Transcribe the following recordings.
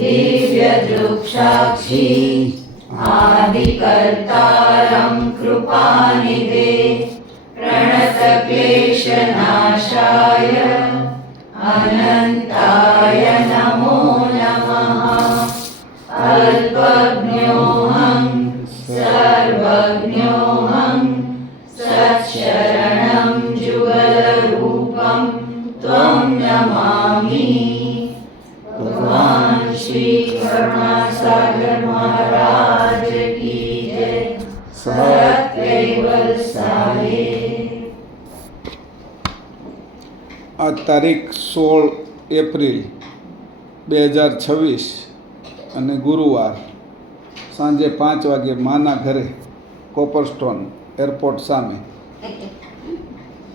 दिव्यदृक्साक्षी आदिकर्तारं कृपानिधे प्रणतक्लेशनाशाय अनन्ताय नमो नमः। अल्पज्ञोऽहं सर्वज्ञोऽहं सत्शरणं जुगलरूपं त्वं नमामि। भगवान श्री करुणासागर महाराज की जय। सत्यवल साहेब। आज तारीख 16 એપ્રિલ 2026 અને ગુરુવાર સાંજે 5 વાગે માના ઘરે કોપરસ્ટોન એરપોર્ટ સામે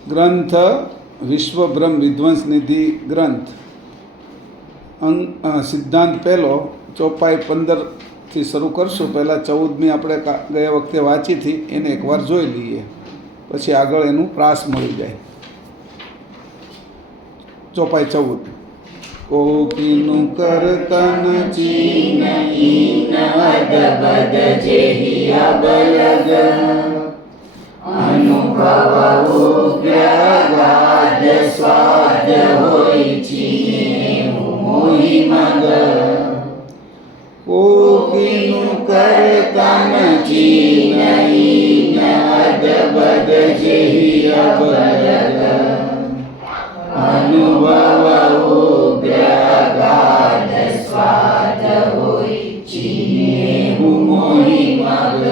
ગ્રંથ વિશ્વબ્રહ્મ વિધ્વંસ નિધિ ગ્રંથ સિદ્ધાંત પહેલો ચોપાઈ 15થી શરૂ કરશું. પહેલાં 14મી આપણે ગયા વખતે વાંચી હતી, એને એકવાર જોઈ લઈએ, પછી આગળ એનું પ્રાસ મળી જાય. ચોપાઈ 14. કોકીનું કરતન ચીન ઈન અદબદ જેહી અબલગ અનુભવ ઉગ્રગાદ સ્વાદ હોય ચીને મોહી મગ. કોકીનું કરતન ચીન ઈન અદબદ જેહી અબલગ અનુભવ ઉગ્રગાદ સ્વાદ હોય ચીને મોહી મગ.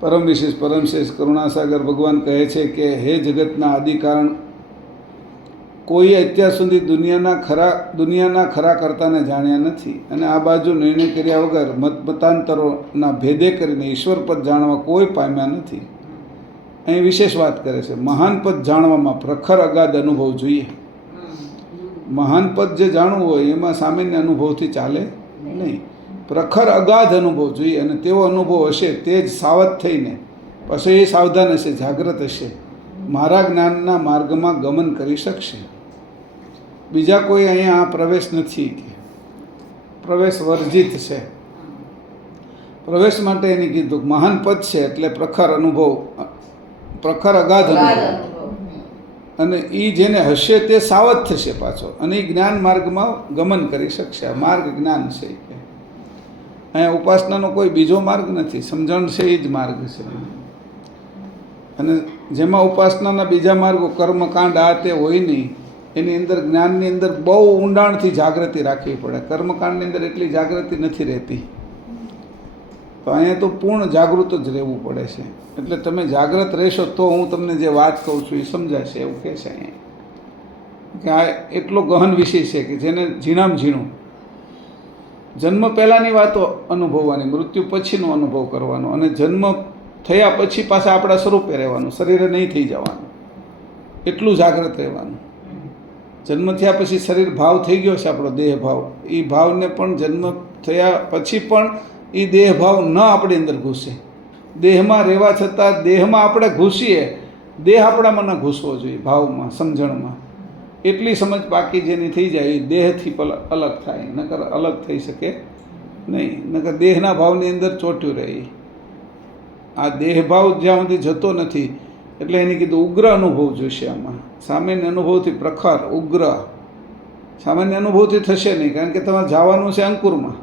પરમ વિશેષ પરમશ્રેષ્ઠ કરુણાસાગર ભગવાન કહે છે કે હે જગતના આદિકારણ, કોઈ અત્યાર સુધી દુનિયાના ખરા કર્તાને જાણ્યા નથી, અને આ બાજુ નિર્ણય કર્યા વગર મતાંતરોના ભેદે કરીને ઈશ્વર પદ જાણવા કોઈ પામ્યા નથી. અહીં વિશેષ વાત કરે છે, મહાન પદ જાણવામાં પ્રખર અગાધ અનુભવ જોઈએ. મહાન પદ જે જાણવું હોય એમાં સામાન્ય અનુભવથી ચાલે નહીં, પ્રખર અગાધ અનુભવ જોઈએ. અને તેવો અનુભવ હશે તે જ સાવધ થઈને પછી એ સાવધાન હશે, જાગ્રત હશે, મારા જ્ઞાનના માર્ગમાં ગમન કરી શકશે. બીજા કોઈ અહીંયા આ પ્રવેશ નથી, કે પ્રવેશ વર્જિત છે. પ્રવેશ માટે એની કીધું મહાન પદ છે એટલે પ્રખર અનુભવ, પ્રખર અગાધ અનુભવ, અને એ જેને હશે તે સાવધ થશે પાછો, અને એ જ્ઞાન માર્ગમાં ગમન કરી શકશે. આ માર્ગ જ્ઞાન છે. અહીંયા ઉપાસનાનો કોઈ બીજો માર્ગ નથી, સમજણ છે એ જ માર્ગ છે. અને જેમાં ઉપાસનાના બીજા માર્ગો કર્મકાંડ આ તે હોય નહીં, એની અંદર જ્ઞાનની અંદર બહુ ઊંડાણથી જાગૃતિ રાખવી પડે. કર્મકાંડની અંદર એટલી જાગૃતિ નથી રહેતી, તો અહીંયા તો પૂર્ણ જાગૃત જ રહેવું પડે છે. એટલે તમે જાગ્રત રહેશો તો હું તમને જે વાત કહું છું એ સમજાશે, એવું કહે છે અહીંયા. કે આ એટલો ગહન વિષય છે કે જેને ઝીણામાં ઝીણું જન્મ પહેલાંની વાતો અનુભવવાની, મૃત્યુ પછીનો અનુભવ કરવાનો, અને જન્મ થયા પછી પાછા આપણા સ્વરૂપે રહેવાનું, શરીરે નહીં થઈ જવાનું, એટલું જાગ્રત રહેવાનું. જન્મ થયા પછી શરીર ભાવ થઈ ગયો છે આપણો દેહ ભાવ, એ ભાવને પણ જન્મ થયા પછી પણ એ દેહ ભાવ ન આપણી અંદર ઘૂસે. દેહમાં રહેવા છતાં દેહમાં આપણે ઘૂસીએ, દેહ આપણામાં ન ઘૂસવો જોઈએ, ભાવમાં, સમજણમાં. એટલી સમજ બાકી જેની થઈ જાય એ દેહથી અલગ થાય, નકર અલગ થઈ શકે નહીં, નકર દેહના ભાવની અંદર ચોટ્યું રહે. આ દેહ ભાવ જ્યાં સુધી જતો નથી, એટલે એની કીધું ઉગ્ર અનુભવ જોઈશે આમાં. સામાન્ય અનુભવથી પ્રખર ઉગ્ર સામાન્ય અનુભવથી થશે નહીં, કારણ કે તમારે જવાનું છે અંકુરમાં,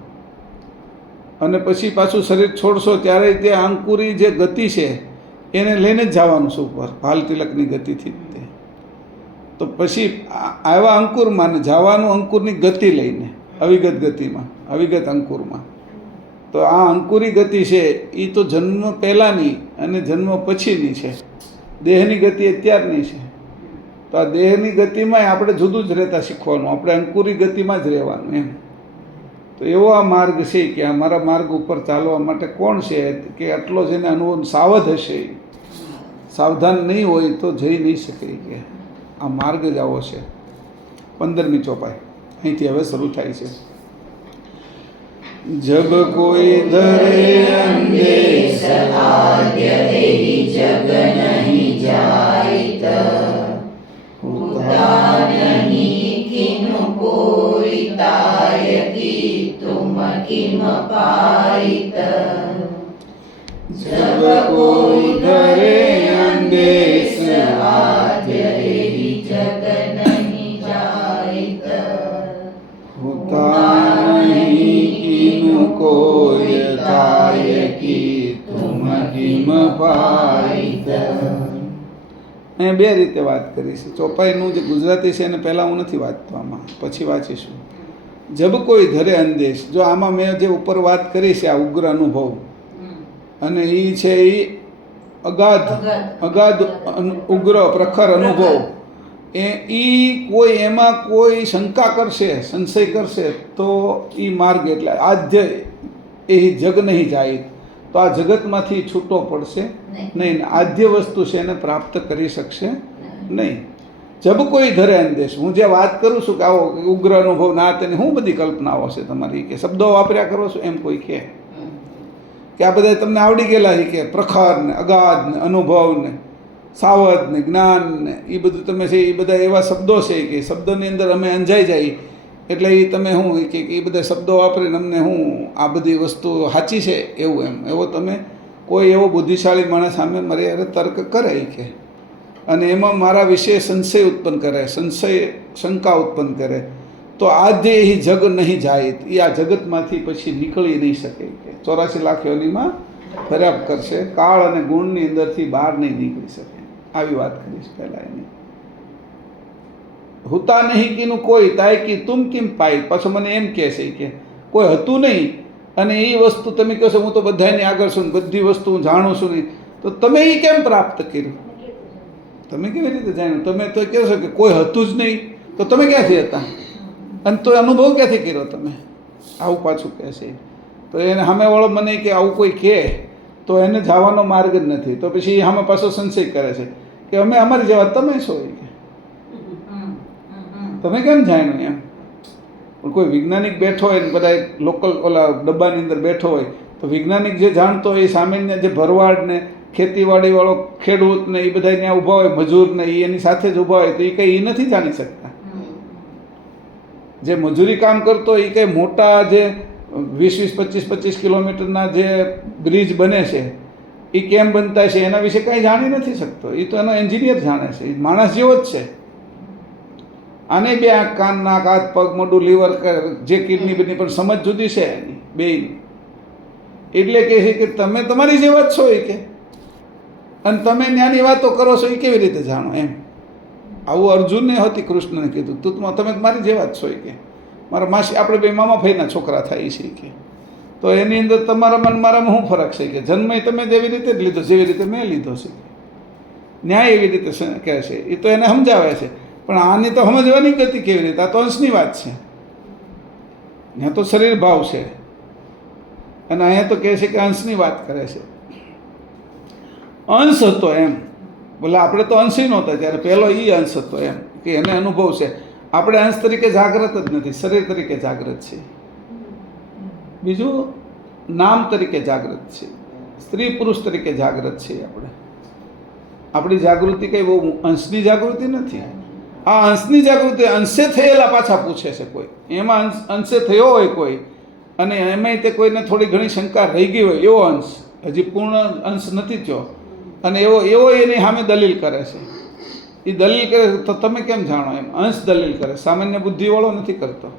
અને પછી પાછું શરીર છોડશો ત્યારે તે અંકુરી જે ગતિ છે એને લઈને જ જવાનું છે ઉપર, ભાલ તિલકની ગતિથી જ તે. તો પછી આવ્યા અંકુરમાં ને જવાનું અંકુરની ગતિ લઈને, અવિગત ગતિમાં, અવિગત અંકુરમાં. તો આ અંકુરી ગતિ છે એ તો જન્મ પહેલાંની અને જન્મ પછીની છે, દેહની ગતિ અત્યારની છે. તો આ દેહની ગતિમાંય આપણે જુદું જ રહેતા શીખવાનું, આપણે અંકુરી ગતિમાં જ રહેવાનું એમ. તો એવો આ માર્ગ છે કે અમારા માર્ગ ઉપર ચાલવા માટે કોણ છે કે આટલો જેને અનુભવ સાવધ હશે, સાવધાન નહીં હોય તો જઈ નહીં શકે. કે આ માર્ગ જ આવો છે. 15મી ચોપાઈ અહીંથી હવે શરૂ થાય છે. जब कोई धरे अंदेश आद्य तेरी जग नहीं जाइत, होता नहीं किनु कोई किम पायित जब कोई धरे अंदेश आज एहि जग नहीं जाइत होता नहीं कीनु कोई काय की तुम किम पायित। અહીંયા બે રીતે વાત કરી છે. ચોપાઈનું જે ગુજરાતી છે એને પહેલાં હું નથી વાંચતો, આમાં પછી વાંચીશું. જબ કોઈ ધરે અંદેશ, જો આમાં મેં જે ઉપર વાત કરી છે આ ઉગ્ર અનુભવ, અને એ છે એ અગાધ ઉગ્ર પ્રખર અનુભવ, એ કોઈ એમાં કોઈ શંકા કરશે, સંશય કરશે તો એ માર્ગ એટલે આદ્ય એ જગ નહીં જાય, તો આ જગતમાંથી છૂટો પડશે નહીં, આદ્ય વસ્તુ છે એને પ્રાપ્ત કરી શકશે નહીં. જબ કોઈ ધરે અંદેશ, હું જે વાત કરું છું કે આવો ઉગ્ર અનુભવ ના તેને શું બધી કલ્પનાઓ છે તમારી, કે શબ્દો વાપર્યા કરો છો એમ કોઈ કહે કે આ બધા તમને આવડી ગયેલા છે, કે પ્રખર ને અગાધ ને અનુભવ ને સાવધ ને જ્ઞાન ને એ બધું તમે છે, એ બધા એવા શબ્દો છે કે શબ્દોની અંદર અમે અંજાઈ જાય, એટલે એ તમે શું કે એ બધા શબ્દો વાપરીને અમને હું આ બધી વસ્તુ સાચી છે એવું એમ, એવો તમે કોઈ એવો બુદ્ધિશાળી માણસ સામે મારી અરે તર્ક કરે કે, અને એમાં મારા વિશે સંશય ઉત્પન્ન કરે, શંકા ઉત્પન્ન કરે, તો આદ્ય એ જગ નહીં જાય, એ આ જગતમાંથી પછી નીકળી નહીં શકે, કે 84 લાખ યોનિમાં ફર્યા કરશે, કાળ અને ગુણની અંદરથી બહાર નહીં નીકળી શકે. આવી વાત કરીશ પહેલાં એની. હુતા નહીં કીનું કોઈ તાય કી તુમ કિમ પાઈ, પાછું મને એમ કહે છે કે કોઈ હતું નહીં અને એ વસ્તુ તમે કહો છો હું તો બધાની આગળ છું, બધી વસ્તુ હું જાણું છું નહીં, તો તમે એ કેમ પ્રાપ્ત કર્યું? તમે કેવી રીતે જાણ્યું? તમે તો કહો છો કે કોઈ હતું જ નહીં, તો તમે ક્યાંથી હતા? અને તો અનુભવ ક્યાંથી કર્યો તમે? આવું પાછું કહે છે. તો એને સામેવાળો મને કે આવું કોઈ કહે તો એને જવાનો માર્ગ જ નથી, તો પછી સામે પાછો સંશય કરે છે કે અમે અમારી જેવા તમે છો, કે તમે કેમ જાણ્યું એમ? પણ કોઈ વૈજ્ઞાનિક બેઠો હોય ને બધા લોકલ ઓલા ડબ્બાની અંદર બેઠો હોય, તો વૈજ્ઞાનિક જે જાણતો હોય એ સામાન્ય જે ભરવાડ ને ખેતીવાડીવાળો ખેડૂત ને એ બધા ત્યાં ઊભા હોય, મજૂર ને એ એની સાથે જ ઊભા હોય, તો એ કંઈ એ નથી જાણી શકતા. જે મજૂરી કામ કરતો એ કંઈ મોટા જે 20-25 કિલોમીટરના જે બ્રિજ બને છે એ કેમ બનતા છે એના વિશે કાંઈ જાણી નથી શકતો, એ તો એનો એન્જિનિયર જાણે છે, એ માણસ જેવો જ છે. આને બે આંખ, કાન, નાક, હાથ, પગ, મોઢું, લીવર, જે કિડની બની, પણ સમજ જુદી છે એની બેયની. એટલે કહે છે કે તમે તમારી જેવા જ છો એ કે, અને તમે જ્ઞાની વાતો કરો છો એ કેવી રીતે જાણો એમ. આવું અર્જુનને હતી કૃષ્ણને કીધું, તું તમે મારી જેવા જ છો કે, મારા માસી આપણે બે મામા ભાઈના છોકરા થાય છે કે, તો એની અંદર તમારા મન મારામાં શું ફરક છે કે જન્મ તમે જેવી રીતે જ લીધો જેવી રીતે મેં લીધો છે, ન્યાય એવી રીતે કહે છે. એ તો એને સમજાવે છે, પણ આની તો સમજવાની ગતિ કેવી રીતે? આ તો અંશની વાત છે. ત્યાં તો શરીર ભાવ છે અને અહીંયા તો કહે છે કે અંશની વાત કરે છે. અંશ હતો એમ, બોલે આપણે તો અંશ નહોતા ત્યારે, પહેલો એ અંશ હતો એમ, કે એને અનુભવ છે. આપણે અંશ તરીકે જાગૃત જ નથી, શરીર તરીકે જાગૃત છે. બીજું નામ તરીકે જાગૃત છે, સ્ત્રી પુરુષ તરીકે જાગૃત છે. આપણી જાગૃતિ કંઈ બહુ અંશની જાગૃતિ નથી. આ અંશની જાગૃતિ અંશે થયેલા પાછા પૂછે છે કોઈ, એમાં અંશે થયો હોય કોઈ, અને એમાંય તે કોઈને થોડી ઘણી શંકા રહી ગઈ હોય, એવો અંશ હજી પૂર્ણ અંશ નથી થયો, અને એવો એની સામે દલીલ કરે છે. એ દલીલ કરે તો તમે કેમ જાણો એમ? અંશ દલીલ કરે, સામાન્ય બુદ્ધિવાળો નથી કરતો.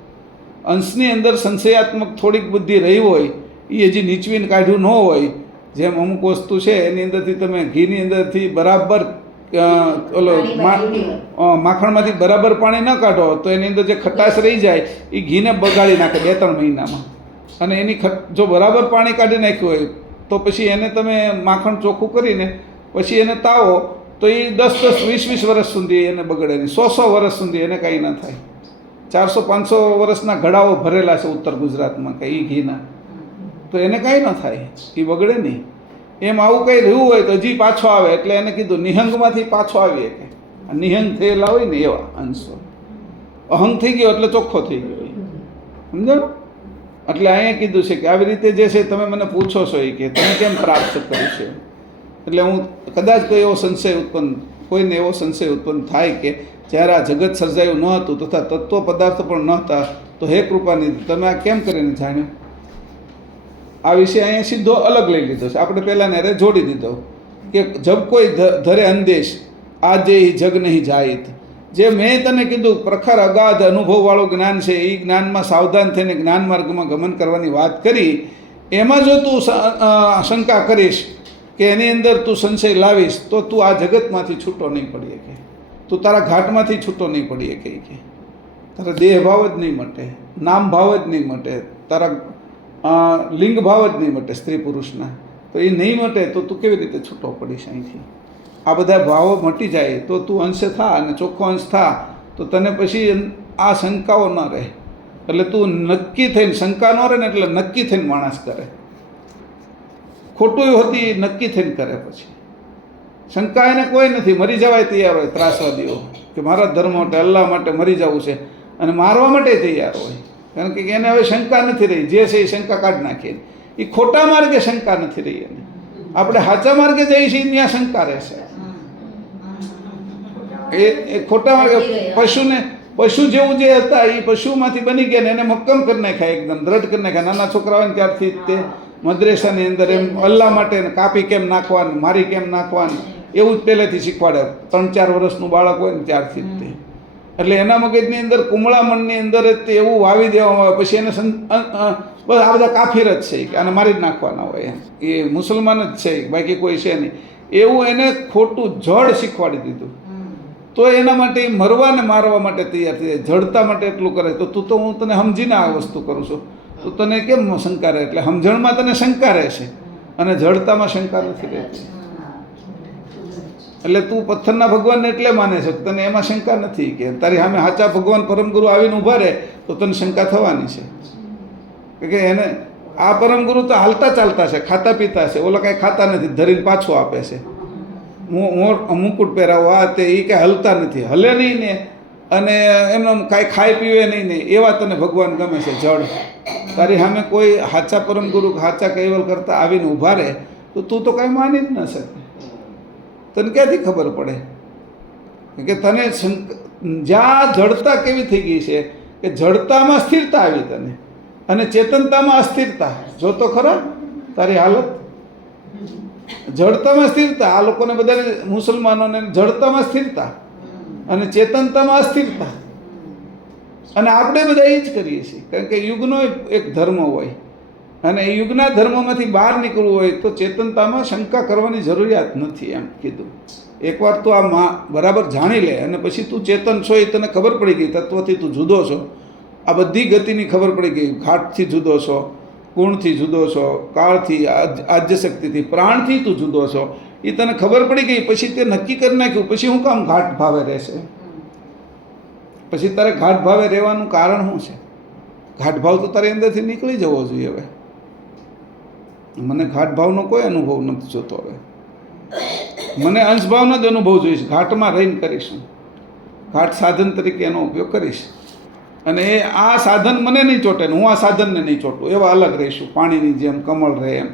અંશની અંદર સંશયાત્મક થોડીક બુદ્ધિ રહી હોય, એ હજી નીચવીને કાઢ્યું ન હોય. જેમ અમુક વસ્તુ છે એની અંદરથી તમે ઘીની અંદરથી બરાબર ઓલો માખણમાંથી બરાબર પાણી ન કાઢો તો એની અંદર જે ખટાશ રહી જાય એ ઘીને બગાડી નાખે 2-3 મહિનામાં. અને એની જો બરાબર પાણી કાઢી નાખ્યું હોય તો પછી એને તમે માખણ ચોખ્ખું કરીને પછી એને તાવો તો એ 10-10, 20-20 વર્ષ સુધી એને બગડે નહીં, 100-100 વર્ષ સુધી એને કાંઈ ન થાય. 400-500 વર્ષના ઘડાઓ ભરેલા છે ઉત્તર ગુજરાતમાં કે એ ઘીના, તો એને કાંઈ ન થાય, એ બગડે નહીં. એમ આવું કંઈ રહ્યું હોય તો હજી પાછો આવે, એટલે એને કીધું નિહંગમાંથી પાછો આવીએ, કે નિહંગ થયેલા હોય ને એવા અંશો. અહંગ થઈ ગયો એટલે ચોખ્ખો થઈ ગયો, સમજાણું? એટલે અહીંયા કીધું છે કે આવી રીતે જે છે તમે મને પૂછો છો એ કે તમે કેમ પ્રાપ્ત કર્યું છે. એટલે હું કદાચ કોઈ એવો સંશય કોઈને એવો સંશય ઉત્પન્ન થાય કે જ્યારે આ જગત સર્જાયું ન હતું તથા તત્વ પદાર્થ પણ ન હતા, તો હે કૃપાનિધિ તમે આ કેમ કરીને જાણ્યું? આ વિષય અહીંયા સીધો અલગ લઈ લીધો છે. આપણે પહેલાં ને જોડી દીધો કે જબ કોઈ ધરે અંદેશ આજે ઈ જગ નહીં જાયત. જે મેં તને કીધું પ્રખર અગાધ અનુભવવાળું જ્ઞાન છે, એ જ્ઞાનમાં સાવધાન થઈને જ્ઞાન માર્ગમાં ગમન કરવાની વાત કરી. એમાં જો તું શંકા કરીશ કે એની અંદર તું સંશય લાવીશ તો તું આ જગતમાંથી છૂટો નહીં પડી શકે, તું તારા ઘાટમાંથી છૂટો નહીં પડી શકે કે તારા દેહ ભાવ જ નહીં મટે, નામ ભાવ જ નહીં મટે, તારા લિંગ ભાવ જ નહીં મટે સ્ત્રી પુરુષના. તો એ નહીં મટે તો તું કેવી રીતે છૂટો પડીશ અહીંથી? આ બધા ભાવો મટી જાય તો તું અંશ થા અને ચોખ્ખો અંશ થા તો તને પછી આ શંકાઓ ન રહે. એટલે તું નક્કી થઈને શંકા ન રહે ને એટલે નક્કી થઈને માણસ કરે. ખોટું હતી નક્કી થઈને કરે. પછી શંકા એને કોઈ નથી, મરી જવાય તૈયાર હોય ત્રાસવાદીઓ કે મારા ધર્મ માટે અલ્લાહ માટે મરી જવું છે અને મારવા માટે તૈયાર હોય. કારણ કે એને હવે શંકા નથી રહી, જે છે એ શંકા કાઢી નાખીએ. એ ખોટા માર્ગે શંકા નથી રહી એને. આપણે સાચા માર્ગે જઈએ છીએ ત્યાં શંકા રહેશે. એ ખોટા માર્ગે પશુ જેવું જે હતા એ પશુમાંથી બની ગયા ને એને મક્કમ કરી નાખ્યા, એકદમ દ્રઢ કરી નાખ્યા. નાના છોકરા હોય ને ત્યારથી તે મદ્રેસાની અંદર એમ અલ્લાહ માટે કાપી કેમ નાખવાનું, મારી કેમ નાખવાનું એવું જ પહેલેથી શીખવાડે. 3-4 વર્ષનું બાળક હોય ને ત્યારથી જ તે. એટલે એના મગજની અંદર કુમળા મનની અંદર જ તે એવું વાવી દેવામાં આવે. પછી એને બસ આ બધા કાફીર જ છે કે આને મારી જ નાખવાના હોય, એ મુસલમાન જ છે, બાકી કોઈ છે નહીં. એવું એને ખોટું જડ શીખવાડી દીધું. તો એના માટે મરવા ને મારવા માટે તૈયાર થઈ જાય. જડતા માટે એટલું કરે તો તું તો હું તને સમજીને આ વસ્તુ કરું છું, તો તને કેમ શંકા રહે? એટલે સમજણમાં તને શંકા રહેશે અને જડતામાં શંકા નથી રહેતી. એટલે તું પથ્થરના ભગવાનને એટલે માને છે, તને એમાં શંકા નથી. કે તારી સામે સાચા ભગવાન પરમગુરુ આવીને ઊભા રહે તો તને શંકા થવાની છે કે એને આ પરમગુરુ તો હાલતા ચાલતા છે, ખાતા પીતા છે, ઓલા કાંઈ ખાતા નથી, ધરીને પાછું આપે છે. મુકુટ પહેરાવો આ તે એ કાંઈ હલતા નથી, હલે નહીં ને અને એમનો કાંઈ ખાઈ પીવે નહીં ને એવા તને ભગવાન ગમે છે જળ. તારી સામે કોઈ સાચા પરમગુરુ સાચા કૈવલ કરતા આવીને ઊભા રહે તો તું તો કાંઈ માની જ ન શકે. તને ક્યાંથી ખબર પડે કે તને જ્યાં જડતા કેવી થઈ ગઈ છે કે જડતામાં સ્થિરતા આવી તને અને ચેતનતામાં અસ્થિરતા. જો તો ખરા તારી હાલત જડતામાં સ્થિરતા. આ લોકોને બધાને મુસલમાનોને જડતામાં સ્થિરતા અને ચેતનતામાં અસ્થિરતા. અને આપણે બધા એ જ કરીએ છીએ. કારણ કે યુગનો એક ધર્મ હોય અને એ યુગના ધર્મમાંથી બહાર નીકળવું હોય તો ચેતનતામાં શંકા કરવાની જરૂરિયાત નથી એમ કીધું. એકવાર તું આ બરાબર જાણી લે અને પછી તું ચેતન છો એ તને ખબર પડી ગઈ, તત્વથી તું જુદો છો, આ બધી ગતિની ખબર પડી ગઈ, ઘાટથી જુદો છો, ગુણથી જુદો છો, કાળથી, આદ્ય શક્તિથી, પ્રાણથી તું જુદો છો, એ તને ખબર પડી ગઈ. પછી તે નક્કી કરી નાખ્યું. પછી હું કામ ઘાટ ભાવે રહેશે? પછી તારે ઘાટ ભાવે રહેવાનું કારણ શું છે? ઘાટ ભાવ તો તારી અંદરથી નીકળી જવો જોઈએ. હવે મને ઘાટ ભાવનો કોઈ અનુભવ નથી જોતો. હવે મને અંશભાવનો જ અનુભવ જોઈશ. ઘાટમાં રહીને કરીશું, ઘાટ સાધન તરીકે એનો ઉપયોગ કરીશ. અને એ આ સાધન મને નહીં ચોટે ને હું આ સાધનને નહીં ચોટું, એવા અલગ રહીશું. પાણીની જેમ કમળ રહે એમ,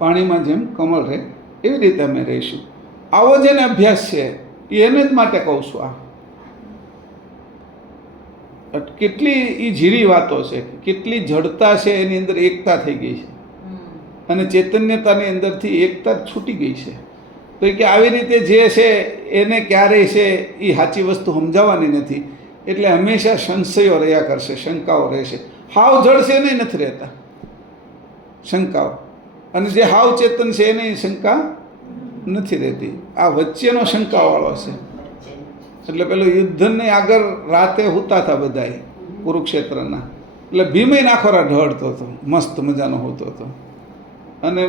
પાણીમાં જેમ કમળ રહે એવી રીતે અમે રહીશું. આવો જેને અભ્યાસ છે એને જ માટે કહું છું. આ કેટલી એ ઝીરી વાતો છે, કેટલી જડતા છે એની અંદર એકતા થઈ ગઈ છે અને ચૈતન્યતાની અંદરથી એકતા છૂટી ગઈ છે. તો કે આવી રીતે જે છે એને ક્યારેય છે એ સાચી વસ્તુ સમજાવવાની નથી. એટલે હંમેશા સંશયો રહ્યા કરશે, શંકાઓ રહેશે. હાવ જડ છે નહીં નથી રહેતા શંકાઓ, અને જે હાવ ચેતન છે એની શંકા નથી રહેતી. આ વચ્ચેનો શંકાવાળો છે. એટલે પેલું યુદ્ધને આગળ રાતે હોતા હતા બધાએ કુરુક્ષેત્રના. એટલે ભીમય નાખોરા ઢળતો હતો, મસ્ત મજાનો હોતો હતો. અને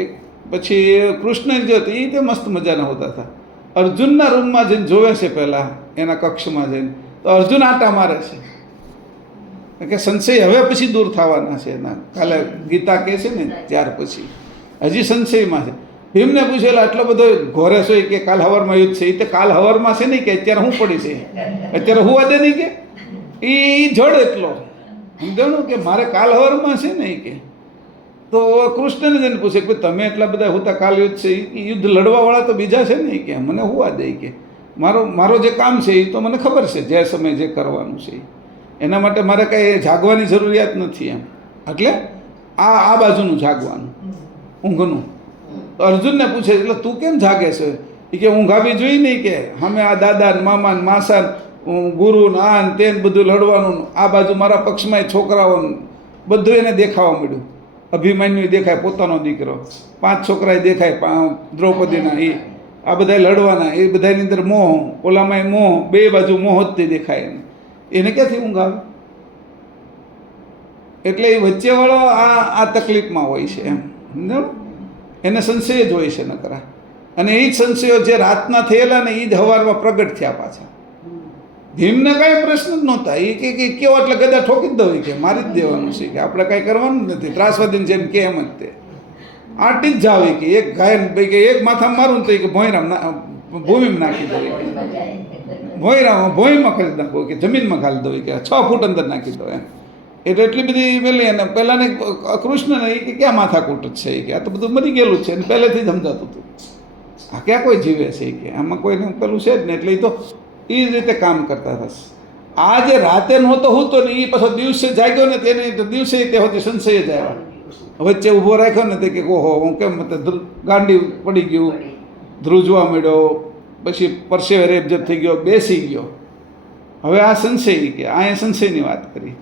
એક પછી કૃષ્ણ જે હતો એ તે મસ્ત મજાના હોતા હતા. અર્જુનના રૂમમાં જઈને જોવે છે પહેલાં, એના કક્ષમાં જઈને, તો અર્જુન આટા મારે છે કે સંશય હવે પછી દૂર થવાના છે એના. કાલે ગીતા કહે છે ને ત્યાર પછી હજી સંશયમાં છે. ભીમને પૂછેલા આટલો બધો ઘોરે છે કે કાલ હવારમાં યુદ્ધ છે. એ તો કાલ હવારમાં છે નહીં કે અત્યારે હું પડી છે, અત્યારે હું વાદે નહીં કે એ જડ એટલો સમજાણું કે મારે કાલ હવારમાં છે નહીં કે. તો કૃષ્ણને જઈને પૂછે કે તમે એટલા બધા હોતા કાલ યુદ્ધ છે, એ યુદ્ધ લડવાવાળા તો બીજા છે નહીં કે મને હું વાદે કે મારો જે કામ છે એ તો મને ખબર છે, જે સમયે જે કરવાનું છે એના માટે મારે કાંઈ જાગવાની જરૂરિયાત નથી એમ. એટલે આ બાજુનું જાગવાનું, ઊંઘનું. તો અર્જુનને પૂછે એટલે તું કેમ જાગે છે? એ કે ઊંઘ આવી જોઈ નહીં કે અમે આ દાદા ને મામા ને માસા ગુરુ ને આ ને તે બધું લડવાનું, આ બાજુ મારા પક્ષમાં છોકરાઓ બધું એને દેખાવા મળ્યું. અભિમન્યુ દેખાય પોતાનો દીકરો, 5 છોકરાએ દેખાય દ્રૌપદીના, એ આ બધા લડવાના, એ બધાની અંદર મોહ, ઓલામાં મોહ, બે બાજુ મોહ જ તે દેખાય. એને ક્યાંથી ઊંઘ આવે? એટલે એ વચ્ચેવાળો આ તકલીફમાં હોય છે એમ, સમજાણું? એને સંશય જ હોય છે નકરા, અને એ જ સંશયો જે રાતના થયેલા ને એ જ સવારમાં પ્રગટ થયા પાછા. ભીમને કાંઈ પ્રશ્ન જ નહોતા, એ કે કેવો એટલે ગદા ઠોકી જ દઉં કે મારી જ દેવાનું છે, કે આપણે કાંઈ કરવાનું જ નથી. ત્રાસવાદીને જેમ કે એમ જ તે આટી જ જાવ કે એક ગાયન કે એક માથામાં મારું તો કે ભોંયરામ ભૂમિમાં નાખી દઉં, ભોંયમાં કરી નાખો કે જમીનમાં ખાલી દઉં કે 6 ફૂટ અંદર નાખી દો એમ. એટલે એટલી બધી પેલી અને પહેલાંને કૃષ્ણને એ કે ક્યાં માથાકૂટ જ છે, કે આ તો બધું મરી ગયેલું છે, અને પહેલેથી જ સમજાતું હતું આ ક્યાં કોઈ જીવે છે, કે આમાં કોઈને પેલું છે જ ને. એટલે એ તો એ જ રીતે કામ કરતા થશે. આ જે રાતે નહોતો હું તો ને એ પાછો દિવસે જાગ્યો ને તેને દિવસે તે હોતી સંશય જ આવ્યા. વચ્ચે ઊભો રાખ્યો ને તે કે ઓહો હું કેમ ગાંડી પડી ગયું, ધ્રુજવા મળ્યો, પછી પરસેવે રેબજબ થઈ ગયો, બેસી ગયો. હવે આ સંશય, કે અહીંયા સંશયની વાત કરી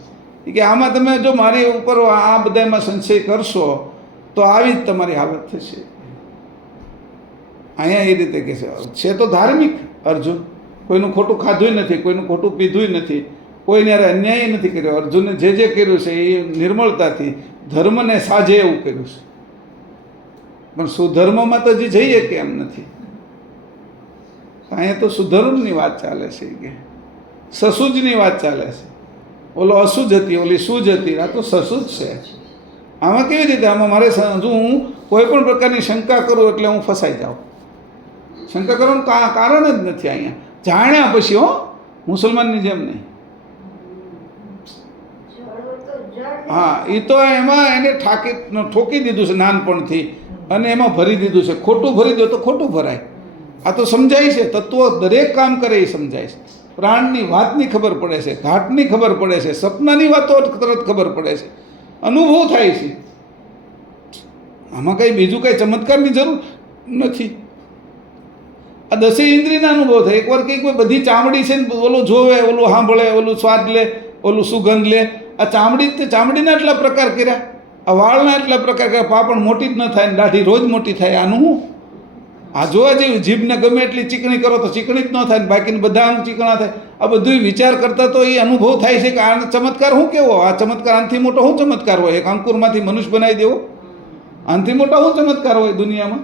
કે આમાં તમે જો મારી ઉપર આ બધામાં સંશય કરશો તો આવી જ તમારી હાલત થશે. અહીંયા એ રીતે કે છે તો ધાર્મિક અર્જુન, કોઈનું ખોટું ખાધું નથી, કોઈનું ખોટું પીધું નથી, કોઈને યાર અન્યાય નથી કર્યો. અર્જુને જે કર્યું છે એ નિર્મળતાથી ધર્મને સાજે એવું કર્યું છે, પણ સુધર્મમાં તો હજી જઈએ કે એમ નથી. અહીંયા તો સુધર્મની વાત ચાલે છે, કે સસુજની વાત ચાલે છે. ઓલો અસુજ હતી, ઓલી સૂજ હતી, આ તો સસુજ છે. આમાં કેવી રીતે? આમાં મારે જો હું કોઈ પણ પ્રકારની શંકા કરું એટલે હું ફસાઈ જાઉં. શંકા કરવાનું કારણ જ નથી અહીંયા. જાણ્યા પછી મુસલમાનની જેમ નહીં. હા, એ તો એમાં એને ઠોકી દીધું છે નાનપણથી, અને એમાં ભરી દીધું છે. ખોટું ભરી દો તો ખોટું ભરાય. આ તો સમજાય છે, તત્વો દરેક કામ કરે એ સમજાય છે. પ્રાણની વાતની ખબર પડે છે, ઘાટની ખબર પડે છે, સપનાની વાતો તરત ખબર પડે છે, અનુભવ થાય છે. આમાં કંઈ બીજું કંઈ ચમત્કારની જરૂર નથી. આ 10 ઇન્દ્રિયના અનુભવ થાય. એકવાર કંઈક બધી ચામડી છે ને, ઓલું જોવે, ઓલું સાંભળે, ઓલું સ્વાદ લે, ઓલું સુગંધ લે. આ ચામડીના એટલા પ્રકાર કર્યા, આ વાળના એટલા પ્રકાર કર્યા, પાપણ મોટી જ ન થાય ને દાઢી રોજ મોટી થાય. આનું શું? આ જોવા જેવી જીભને ગમે એટલી ચીકણી કરો તો ચીકણી જ ન થાય ને બાકીને બધા અંગ ચીકણા થાય. આ બધું વિચાર કરતા તો એ અનુભવ થાય છે કે આ ચમત્કાર શું કેવો? આ ચમત્કાર આનાથી મોટો શું ચમત્કાર હોય? એક અંકુરમાંથી મનુષ્ય બનાવી દેવો, આનાથી મોટો શું ચમત્કાર હોય દુનિયામાં?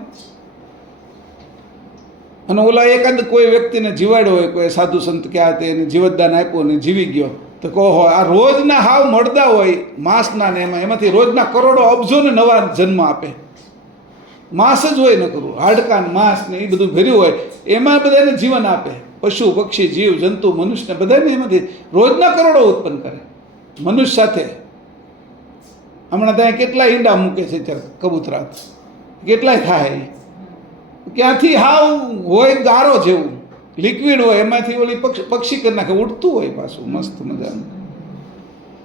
અને ઓલા એકાદ કોઈ વ્યક્તિને જીવાડ્યો હોય, કોઈ સાધુ સંત કે આ તે એને જીવતદાન આપ્યું ને જીવી ગયો, તો કહો આ રોજના હાવ મળદા હોય માંસના ને એમાંથી રોજના કરોડો અબજોને નવા જન્મ આપે. માંસ જ હોય ન કરવું, હાડકાન માંસ ને એ બધું ભર્યું હોય, એમાં બધાને જીવન આપે. પશુ પક્ષી જીવ જંતુ મનુષ્યને બધાને એમાંથી રોજના કરોડો ઉત્પન્ન કરે. મનુષ્ય સાથે હમણાં ત્યાં કેટલા ઈંડા મૂકે છે ત્યારે કબૂતરા, કેટલાય થાય. ક્યાંથી હાવ હોય ગારો જેવું લિક્વિડ હોય, એમાંથી ઓલી પક્ષી કરી નાખે, ઉડતું હોય પાછું મસ્ત મજાનું.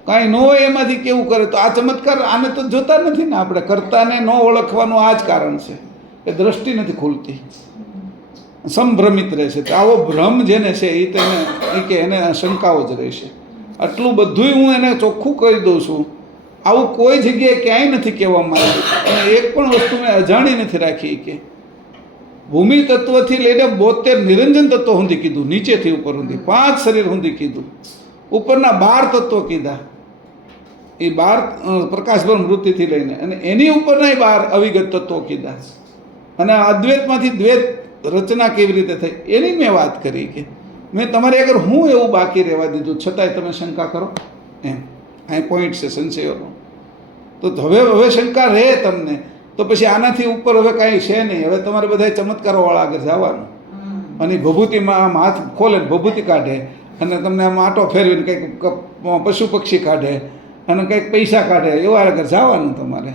કાંઈ ન હોય એમાંથી કેવું કરે. તો આ ચમત્કાર આને તો જોતા નથી ને આપણે, કરતાને ન ઓળખવાનું આ જ કારણ છે કે દ્રષ્ટિ નથી ખુલતી, સંભ્રમિત રહેશે. તો આવો ભ્રમ જેને છે એ તો એને શંકાઓ જ રહેશે. આટલું બધું હું એને ચોખ્ખું કહી દઉં છું. આવું કોઈ જગ્યાએ ક્યાંય નથી કહેવામાં આવ્યું, અને એક પણ વસ્તુ મેં અજાણી નથી રાખી. કે ભૂમિ તત્વથી લઈને 72 નિરંજન તત્વ સુધી કીધું, નીચેથી ઉપર સુધી 5 શરીર સુધી કીધું, ઉપરના 12 તત્વો કીધા. એ 12 પ્રકાશભર વૃત્તિથી લઈને, અને એની ઉપરના 12 અવિગત તત્વો કીધા. અને અદ્વૈતમાંથી દ્વૈત રચના કેવી રીતે થઈ એની મેં વાત કરી. કે મેં તમારે અગર હું એવું બાકી રહેવા દીધું છતાંય તમે શંકા કરો એમ. અહીં પોઈન્ટ છે સંશયોનો. તો હવે શંકા રહે તમને, તો પછી આનાથી ઉપર હવે કાંઈ છે નહીં. હવે તમારે બધા ચમત્કારોવાળા આગળ જવાનું, અને ભભૂતિમાં આમ હાથ ખોલે ભભૂતિ કાઢે, અને તમને આમ આંટો ફેરવીને કંઈક પશુ પક્ષી કાઢે, અને કંઈક પૈસા કાઢે, એવા આગળ જવાનું તમારે.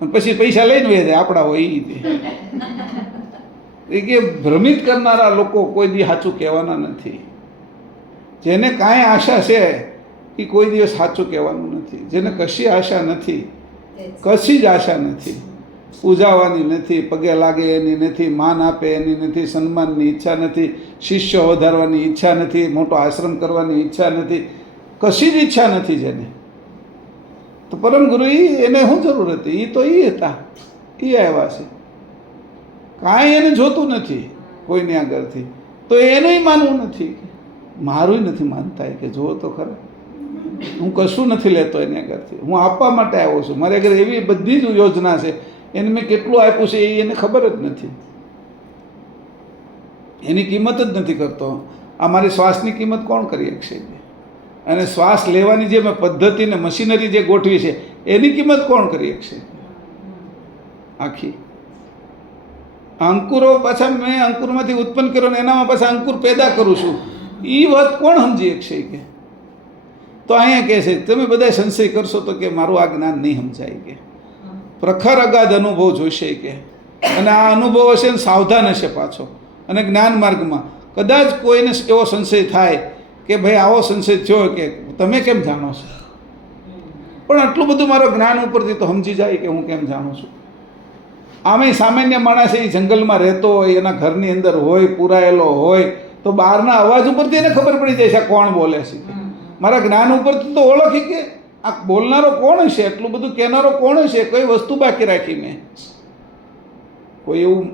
અને પછી પૈસા લઈને વહી જાય આપણા હોય એ રીતે. એ કે ભ્રમિત કરનારા લોકો કોઈ દી સાચું કહેવાના નથી. જેને કાંઈ આશા છે એ કોઈ દિવસ સાચું કહેવાનું નથી. જેને કશી આશા નથી કશી જ આશા નથી. પૂજાવાની નથી, પગે લાગે એની નથી, માન આપે એની નથી, સન્માનની ઈચ્છા નથી, શિષ્ય વધારવાની ઈચ્છા નથી, મોટો આશ્રમ કરવાની ઈચ્છા નથી, કશી જ ઈચ્છા નથી જેને. તો પરમ ગુરુ એને શું જરૂર હતી? એ તો એ હતા, એ આવ્યા છે, કાંઈ એને જોતું નથી કોઈની આગળથી. તો એનું માનવું નથી, મારું નથી માનતા કે જુઓ તો ખરા, હું કશું નથી લેતો એની આગળથી, હું આપવા માટે આવ્યો છું. મારી આગળ એવી બધી જ યોજના છે, એને મેં કેટલું આપ્યું છે એ એને ખબર જ નથી, એની કિંમત જ નથી કરતો. આ મારી શ્વાસની કિંમત કોણ કરી શકશે? અને શ્વાસ લેવાની જે મેં પદ્ધતિ ને મશીનરી જે ગોઠવી છે એની કિંમત કોણ કરી શકશે? આખી અંકુરો પાછા મેં અંકુરમાંથી ઉત્પન્ન કર્યો ને એનામાં પાછા અંકુર પેદા કરું છું, એ વાત કોણ સમજી શકશે? કે તો અહીંયા કહે છે તમે બધા સંશય કરશો તો કે મારું આ જ્ઞાન નહીં સમજાય, કે પ્રખર અગાધ અનુભવ જોઈશે, કે અને આ અનુભવ હશે ને સાવધાન હશે પાછો. અને જ્ઞાન માર્ગમાં કદાચ કોઈને એવો સંશય થાય કે ભાઈ આવો સંશય થયો કે તમે કેમ જાણો છો, પણ આટલું બધું મારો જ્ઞાન ઉપરથી તો સમજી જાય કે હું કેમ જાણું છું. આમે સામાન્ય માણસ એ જંગલમાં રહેતો હોય, એના ઘરની અંદર હોય, પુરાયેલો હોય, તો બહારના અવાજ ઉપરથી એને ખબર પડી જાય છે કોણ બોલે છે. મારા જ્ઞાન ઉપરથી તો ઓળખી કે આ બોલનારો કોણ હશે, એટલું બધું કહેનારો કોણ હશે, કઈ વસ્તુ બાકી રાખી મેં. કોઈ એવું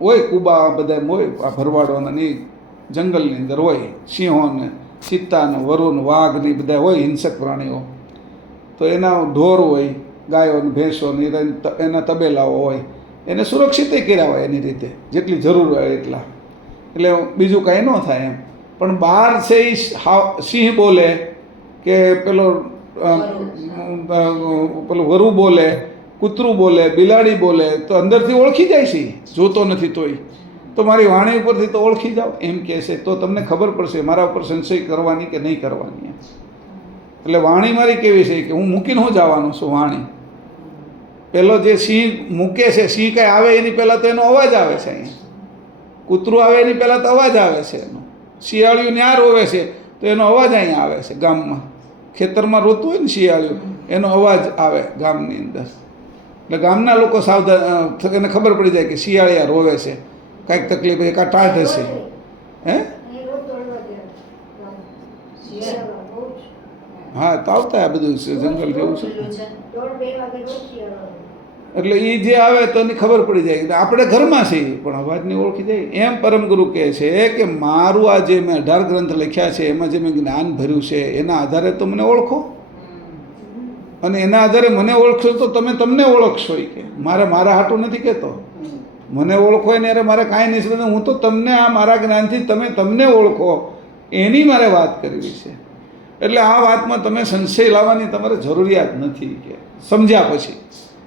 હોય કુબા બધા હોય આ ભરવાડોના જંગલની અંદર હોય, સિંહો ને ચિત્તા ને વરુ ને વાઘ ને બધા હોય હિંસક પ્રાણીઓ, તો એના ઢોર હોય, ગાયો ને ભેંસો ને એના તબેલાઓ હોય, એને સુરક્ષિત કર્યા હોય એની રીતે જેટલી જરૂર હોય એટલા, એટલે બીજું કાંઈ ન થાય એમ. પણ બહાર છે એ સિંહ બોલે કે પેલું વરુ બોલે, કૂતરું બોલે, બિલાડી બોલે, તો અંદરથી ઓળખી જાય છે, જોતો નથી તોય. તો મારી વાણી ઉપરથી તો ઓળખી જાઓ એમ કહે છે, તો તમને ખબર પડશે મારા ઉપર સંશય કરવાની કે નહીં કરવાની. એટલે વાણી મારી કેવી છે કે હું મૂકીને હું જવાનો છું. વાણી પેલો જે સિંહ મૂકે છે, સિંહ કાંઈ આવે એની પહેલાં તો એનો અવાજ આવે છે, અહીંયા કૂતરું આવે એની પહેલાં તો અવાજ આવે છે એનો, શિયાળિયું ન્યા રોવે છે તો એનો અવાજ અહીંયા આવે છે, ગામમાં ખેતરમાં રોતું હોય ને શિયાળિયું, એનો અવાજ આવે ગામની અંદર. એટલે ગામના લોકો સાવધાન, એને ખબર પડી જાય કે શિયાળિયા રોવે છે, કાંઈક તકલીફ હોય, કાં ટાઢ હશે. હે હા, તો આવતા આ બધું જંગલ જેવું છે. એટલે એ જે આવે તો એની ખબર પડી જાય કે આપણે ઘરમાં છીએ પણ અવાજની ઓળખી જાય. એમ પરમ ગુરુ કહે છે કે મારું આ જે મેં 18 ગ્રંથ લખ્યા છે એમાં જે મેં જ્ઞાન ભર્યું છે એના આધારે તો મને ઓળખો, અને એના આધારે મને ઓળખશો તો તમે તમને ઓળખશો. કે મારા હાટું નથી કહેતો, મને ઓળખો એને અરે મારે કાંઈ નહીં, હું તો તમને આ મારા જ્ઞાનથી તમે તમને ઓળખો એની મારે વાત કરવી છે. એટલે આ વાતમાં તમે સંશય લાવવાની તમારે જરૂરિયાત નથી. કે સમજ્યા પછી,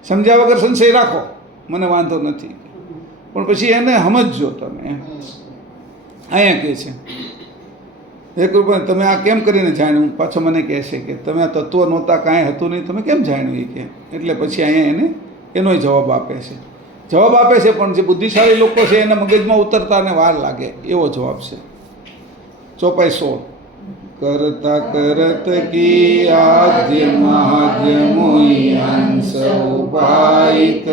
સમજ્યા વગર સંશય રાખો મને વાંધો નથી, પણ પછી એને સમજજો તમે. અહીંયા કહે છે એક રૂપિયા તમે આ કેમ કરીને જાણ્યું, પાછો મને કહે છે કે તમે આ તત્વો નહોતા, કાંઈ હતું નહીં, તમે કેમ જાણ્યું? એ કે એટલે પછી અહીંયા એને એનોય જવાબ આપે છે. જવાબ આપે છે પણ જે બુદ્ધિશાળી લોકો છે એના મગજમાં ઉતરતા ને વાર લાગે એવો જવાબ છે. ચોપાઈ 16 કરતા કરત કી આદ્ય મહાદ્ય મોઈ અંશ ઉપાયિત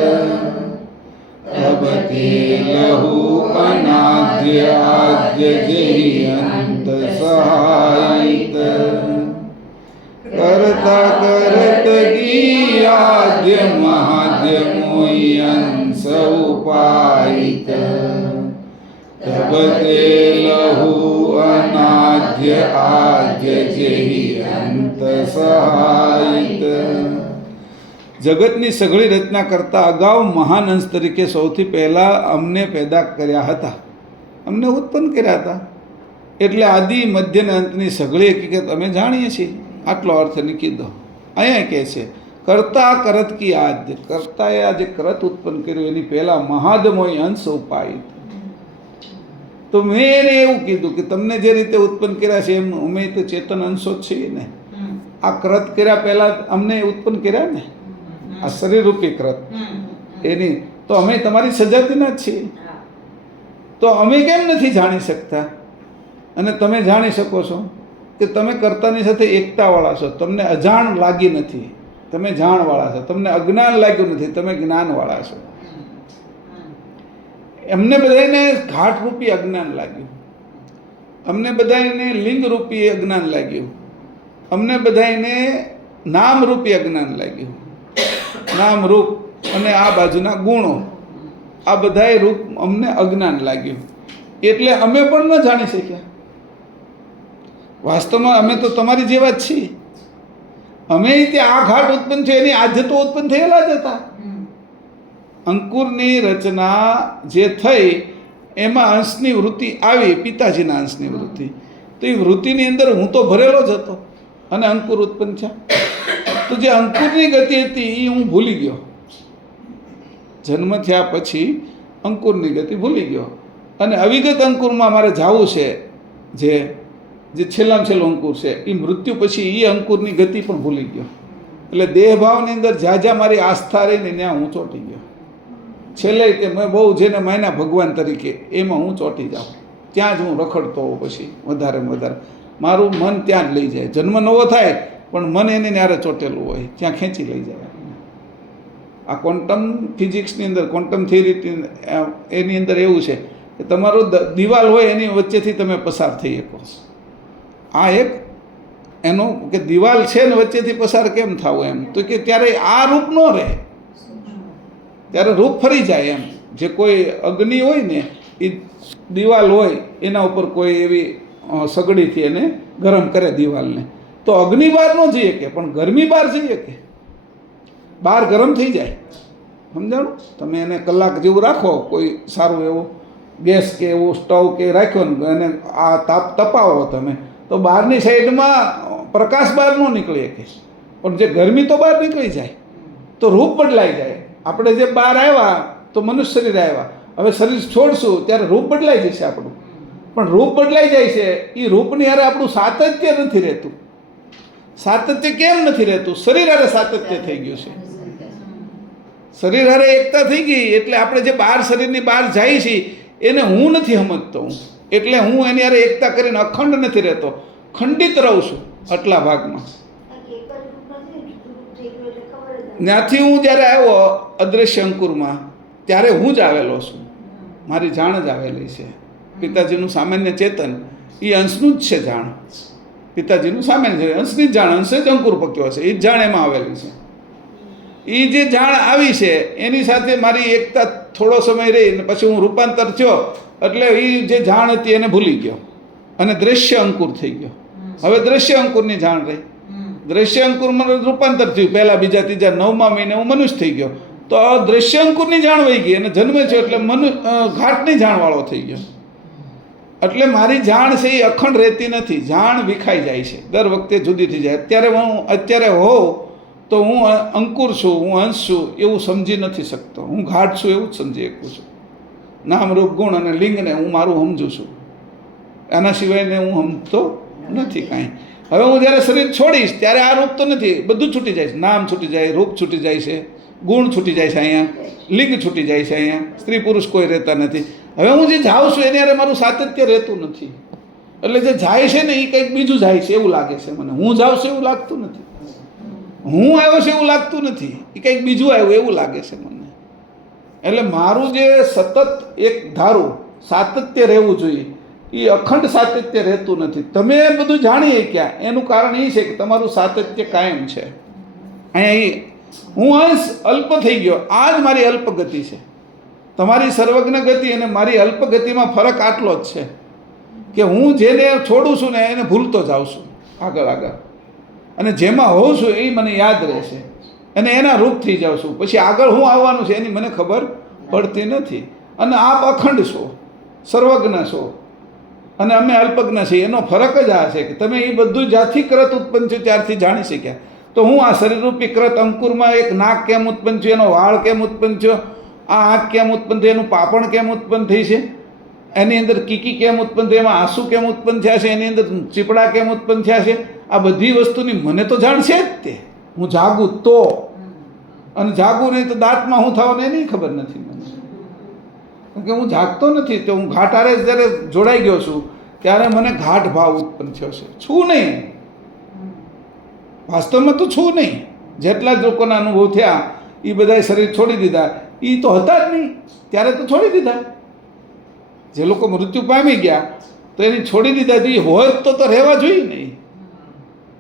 તબ તે લહુ અનાદ્ય આદ્ય જેહી અંત સહાયિત. કરતા કરત કી આદ્ય મહાદ્ય મોઈ અંશ ઉપાયિત તબ તે લહુ અનાદ્ય આદ્ય જેહી અંત સહાયિત. જગતની સઘળી રચના કરતા અગાઉ મહાન અંશ તરીકે સૌથી પહેલાં અમને પેદા કર્યા હતા, અમને ઉત્પન્ન કર્યા હતા. એટલે આદિ મધ્ય અને અંતની સઘળી હકીકત અમે જાણીએ છીએ. આટલો અર્થ નીકી દો. અહીંયા કહે છે કરતા કરત કી આદ્ય, કરતાએ આ જે કરત ઉત્પન્ન કર્યું એની પહેલાં મહાદમોય અંશ ઉપાયિત. તો મેં એને એવું કીધું કે તમને જે રીતે ઉત્પન્ન કર્યા છે એમ અમે તો ચેતન અંશો જ છીએ ને. આ કરત કર્યા પહેલાં અમને ઉત્પન્ન કર્યા ને, આ શરીરરૂપી કરત એની, તો અમે તમારી સજાતીના જ છીએ. તો અમે કેમ નથી જાણી શકતા? અને તમે જાણી શકો છો કે તમે કર્તાની સાથે એકતાવાળા છો, તમને અજાણ લાગી નથી. તમે જાણવાળા છો. તમને અજ્ઞાન લાગ્યું નથી, તમે જ્ઞાનવાળા છો. એમને બધાને ઘાટરૂપી અજ્ઞાન લાગ્યું, અમને બધાને લિંગરૂપી અજ્ઞાન લાગ્યું, અમને બધાને નામરૂપી અજ્ઞાન લાગ્યું. નામ રૂપ અને આ બાજુના ગુણો, આ બધાય રૂપ અમને અજ્ઞાન લાગ્યું, એટલે અમે પણ ન જાણી શક્યા. વાસ્તવમાં અમે તો તમારી જેવા જ છીએ. અમે ત્યાં આ ઘાટ ઉત્પન્ન છે એની આજે તો ઉત્પન્ન થયેલા જ હતા. અંકુરની રચના જે થઈ એમાં અંશની વૃત્તિ આવી, પિતાજીના અંશની વૃત્તિ. તો એ વૃત્તિની અંદર હું તો ભરેલો જ હતો અને અંકુર ઉત્પન્ન છે. તો જે અંકુરની ગતિ હતી એ હું ભૂલી ગયો. જન્મ થયા પછી અંકુરની ગતિ ભૂલી ગયો અને અવિગત અંકુરમાં મારે જવું છે. જે છેલ્લામાં છેલ્લો અંકુર છે એ મૃત્યુ પછી એ અંકુરની ગતિ પણ ભૂલી ગયો. એટલે દેહભાવની અંદર જ્યાં જ્યાં મારી આસ્થા રહીને ત્યાં હું ચોંટી ગયો. છેલ્લે તે મેં બહુ જેને માન્યા ભગવાન તરીકે એમાં હું ચોંટી જાઉં. ત્યાં જ હું રખડતો હોઉં. પછી વધારે ને વધારે મારું મન ત્યાં જ લઈ જાય. જન્મ નવો થાય પણ મન એને ન્યારે ચોંટેલું હોય, ત્યાં ખેંચી લઈ જાય. આ ક્વોન્ટમ ફિઝિક્સની અંદર, ક્વોન્ટમ થિયરી એની અંદર એવું છે કે તમારો દિવાલ હોય એની વચ્ચેથી તમે પસાર થઈ શકો. આ એક એનો કે દિવાલ છે ને વચ્ચેથી પસાર કેમ થવું એમ, તો કે ત્યારે આ રૂપ ન રહે, ત્યારે રૂપ ફરી જાય એમ. જે કોઈ અગ્નિ હોય ને એ દિવાલ હોય એના ઉપર કોઈ એવી સગડીથી એને ગરમ કરે દિવાલને, તો અગ્નિ બહાર ન જઈ શકે પણ ગરમી બહાર જઈ શકે. બહાર ગરમ થઈ જાય. સમજાણું? તમે એને કલાક જેવું રાખો, કોઈ સારું એવો ગેસ કે એવો સ્ટવ કે રાખ્યો ને અને આ તાપ તપાવો તમે, તો બહારની સાઈડમાં પ્રકાશ બહાર ન નીકળી શકે પણ જે ગરમી તો બહાર નીકળી જાય. તો રૂપ બદલાઈ જાય. આપણે જે બહાર આવ્યા તો મનુષ્ય શરીર આવ્યા, હવે શરીર છોડશું ત્યારે રૂપ બદલાઈ જશે આપણું. પણ રૂપ બદલાઈ જાય છે એ રૂપની હારે આપણું સાતત્ય નથી રહેતું. સાતત્ય કેમ નથી રહેતું? શરીર હારે સાતત્ય થઈ ગયું છે. શરીર હારે એકતા થઈ ગઈ એટલે આપણે જે બહાર શરીરની બહાર જાય છે એને હું નથી સમજતો. એટલે હું એની હારે એકતા કરીને અખંડ નથી રહેતો, ખંડિત રહું છું આટલા ભાગમાં. ત્યાંથી હું જ્યારે આવ્યો અદૃશ્ય અંકુરમાં ત્યારે હું જ આવેલો છું. મારી જાણ જ આવેલી છે. પિતાજીનું સામાન્ય ચેતન એ અંશનું જ છે જાણ. પિતાજીનું સામાન્ય છે અંશની જ જાણ, અંશે જ અંકુર પક્યો છે, એ જ જાણ એમાં આવેલી છે. એ જે જાણ આવી છે એની સાથે મારી એકતા થોડો સમય રહી ને પછી હું રૂપાંતર થયો એટલે એ જે જાણ હતી એને ભૂલી ગયો અને દ્રશ્ય અંકુર થઈ ગયો. હવે દ્રશ્ય અંકુરની જાણ રહી. દ્રશ્ય અંકુરમાં રૂપાંતર થયું. પહેલાં બીજા ત્રીજા 9મા મહિને હું મનુષ્ય થઈ ગયો. તો દ્રશ્ય અંકુરની જાણ વહી ગઈ અને જન્મે છે એટલે ઘાટની જાણવાળો થઈ ગયો. એટલે મારી જાણ છે એ અખંડ રહેતી નથી. જાણ વિખાઈ જાય છે, દર વખતે જુદી થઈ જાય. અત્યારે હોઉં તો હું અંકુર છું, હું અંશ છું એવું સમજી નથી શકતો. હું ઘાટ છું એવું જ સમજી શકું છું. નામ રૂપ ગુણ અને લિંગને હું મારું સમજું છું, એના સિવાયને હું સમજતો નથી કાંઈ. હવે હું જ્યારે શરીર છોડીશ ત્યારે આ રૂપ તો નથી, બધું છૂટી જાય છે. નામ છૂટી જાય, રૂપ છૂટી જાય છે, ગુણ છૂટી જાય છે, અહીંયા લિંગ છૂટી જાય છે, અહીંયા સ્ત્રી પુરુષ કોઈ રહેતા નથી. હવે હું જે જાઉં છું એની હારે મારું સાતત્ય રહેતું નથી. એટલે જે જાય છે ને એ કંઈક બીજું જાય છે એવું લાગે છે મને. હું જાઉં છું એવું લાગતું નથી, હું આવ્યો છે એવું લાગતું નથી, એ કંઈક બીજું આવ્યું એવું લાગે છે મને. એટલે મારું જે સતત એક ધારું સાતત્ય રહેવું જોઈએ એ અખંડ સાતત્ય રહેતું નથી. તમે બધું જાણીએ ક્યાં એનું કારણ એ છે કે તમારું સાતત્ય કાયમ છે. અહીંયા હું અંશ અલ્પ થઈ ગયો. આ જ મારી અલ્પ ગતિ છે. તમારી સર્વજ્ઞ ગતિ અને મારી અલ્પ ગતિમાં ફરક આટલો જ છે કે હું જેને છોડું છું ને એને ભૂલતો જાઉં છું આગળ આગળ, અને જેમાં હોઉં છું એ મને યાદ રહેશે અને એના રૂપ થઈ જાઉં છું. પછી આગળ હું આવવાનું છે એની મને ખબર પડતી નથી. અને આપ અખંડ છો, સર્વજ્ઞ છો અને અમે અલ્પજ્ઞ છીએ. એનો ફરક જ આ છે કે તમે એ બધું જ્યાંથી કૃત ઉત્પન્ન થયું ત્યારથી જાણી શક્યા. તો હું આ શરીરરૂપી કૃત અંકુરમાં એક નાક કેમ ઉત્પન્ન થયું, એનો વાળ કેમ ઉત્પન્ન થયો, આ આંખ કેમ ઉત્પન્ન થઈ, એનું પાપણ કેમ ઉત્પન્ન થઈ છે, એની અંદર કીકી કેમ ઉત્પન્ન થઈ, એમાં આંસુ કેમ ઉત્પન્ન થયા છે, એની અંદર ચીપડા કેમ ઉત્પન્ન થયા છે, આ બધી વસ્તુની મને તો જાણ છે જ તે. હું જાગું તો, અને જાગું નહીં તો દાંતમાં હું થવાનું એની ખબર નથી મને, કારણ કે હું જાગતો નથી. તો હું ઘાટ હારે જ્યારે જોડાઈ ગયો છું ત્યારે મને ઘાટ ભાવ ઉત્પન્ન થયો છે. છું નહીં, વાસ્તવમાં તો છું નહીં. જેટલા જ લોકોના અનુભવ થયા એ બધાએ શરીર છોડી દીધા. એ તો હતા જ નહીં ત્યારે તો છોડી દીધા. જે લોકો મૃત્યુ પામી ગયા તો એને છોડી દીધા. જો હોય તો રહેવા જોઈએ નહીં.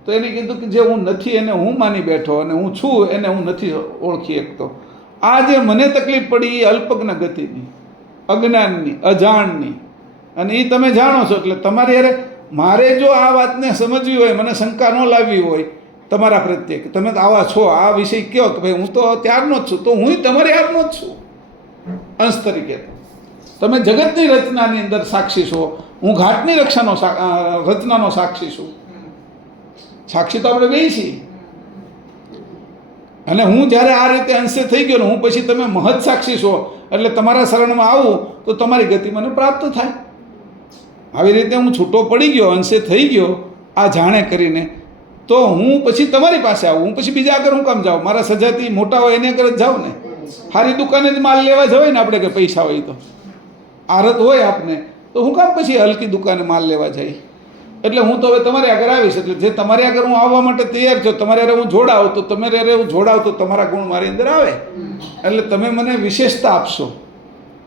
તો એને કીધું કે જે હું નથી એને હું માની બેઠો અને હું છું એને હું નથી ઓળખી શકતો. આ જે મને તકલીફ પડી એ અલ્પજ્ઞ ગતિની, અજ્ઞાનની, અજાણની, અને એ તમે જાણો છો. એટલે તમારે યાર મારે જો આ વાતને સમજવી હોય, મને શંકા ન લાવવી હોય તમારા પ્રત્યે કે તમે તો આવા છો, આ વિષય કહો કે ભાઈ હું તો ત્યારનો જ છું, તો હું તમારે યારનો જ છું અંશ તરીકે. તમે જગતની રચનાની અંદર સાક્ષી છો, હું ઘાટની રચનાનો સાક્ષી છું. સાક્ષી તો આપણે બે છીએ. અને હું જ્યારે આ રીતે અંશે થઈ ગયો ને હું પછી તમે મહৎ સાક્ષી છો એટલે તમારા શરણમાં આવું તો તમારી ગતિ મને પ્રાપ્ત થાય. આવી રીતે હું છૂટો પડી ગયો, અંશે થઈ ગયો આ જાણે કરીને, તો હું પછી તમારી પાસે આવું. હું પછી બીજા આગળ હું કામ જાઉં? મારા સજાથી મોટા હોય એને આગળ જ જાઉં ને. સારી દુકાને જ માલ લેવા જવાય ને આપણે, કે પૈસા હોય તો આરત હોય આપને, તો હું કામ પછી હલકી દુકાને માલ લેવા જાય? એટલે હું તો હવે તમારી આગળ આવીશ. એટલે જે તમારી આગળ હું આવવા માટે તૈયાર છું, તમારી આગળ હું જોડાવ તો તમારી આગળ હું જોડાવ તો તમારા ગુણ મારી અંદર આવે. એટલે તમે મને વિશેષતા આપશો,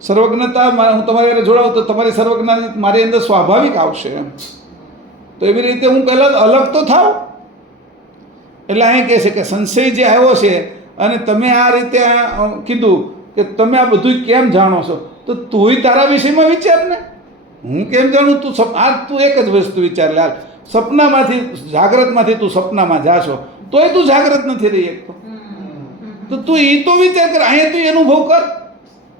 સર્વજ્ઞતા. હું તમારી આગળ જોડાવ તો તમારી સર્વજ્ઞતા મારી અંદર સ્વાભાવિક આવશે એમ. તો એવી રીતે હું પહેલાં અલગ તો થાવ. એટલે અહીં કહે છે કે સંશય જે આવ્યો છે અને તમે આ રીતે કીધું કે તમે આ બધું કેમ જાણો છો, તો તુંય તારા વિષયમાં વિચાર ને. હું કેમ જાણું? તું એક જ વસ્તુ વિચાર લે. સપનામાંથી, જાગ્રતમાંથી તું સપનામાં જાશો તોય તું જાગ્રત નથી રહી શકતો. તો તું એ તો વિચાર કર. અહીંયા તું અનુભવ કર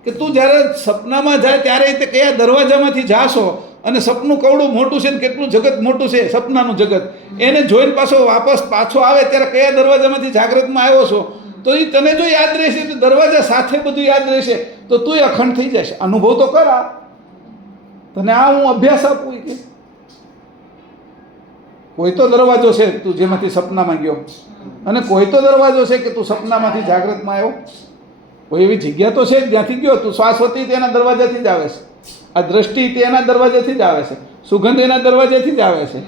કે તું જ્યારે સપનામાં જાય ત્યારે તે કયા દરવાજામાંથી જાશો, અને સપનું કવડું મોટું છે ને કેટલું જગત મોટું છે, સપનાનું જગત. એને જોઈને પાછો આવે ત્યારે કયા દરવાજામાંથી જાગ્રતમાં આવ્યો છો, તો એ તને જો યાદ રહેશે તો દરવાજા સાથે બધું યાદ રહેશે, તો તું અખંડ થઈ જશે. અનુભવ તો કર. તને આ હું અભ્યાસ આપું કે કોઈ તો દરવાજો છે તું જેમાંથી સપનામાં ગયો, અને કોઈ તો દરવાજો છે કે તું સપનામાંથી જાગ્રતમાં આવ્યો. કોઈ એવી જગ્યા તો છે જ્યાંથી ગયો તું. શ્વાસ હતી તેના દરવાજાથી જ આવે છે, આ દ્રષ્ટિ તે એના દરવાજાથી જ આવે છે, સુગંધ એના દરવાજાથી જ આવે છે,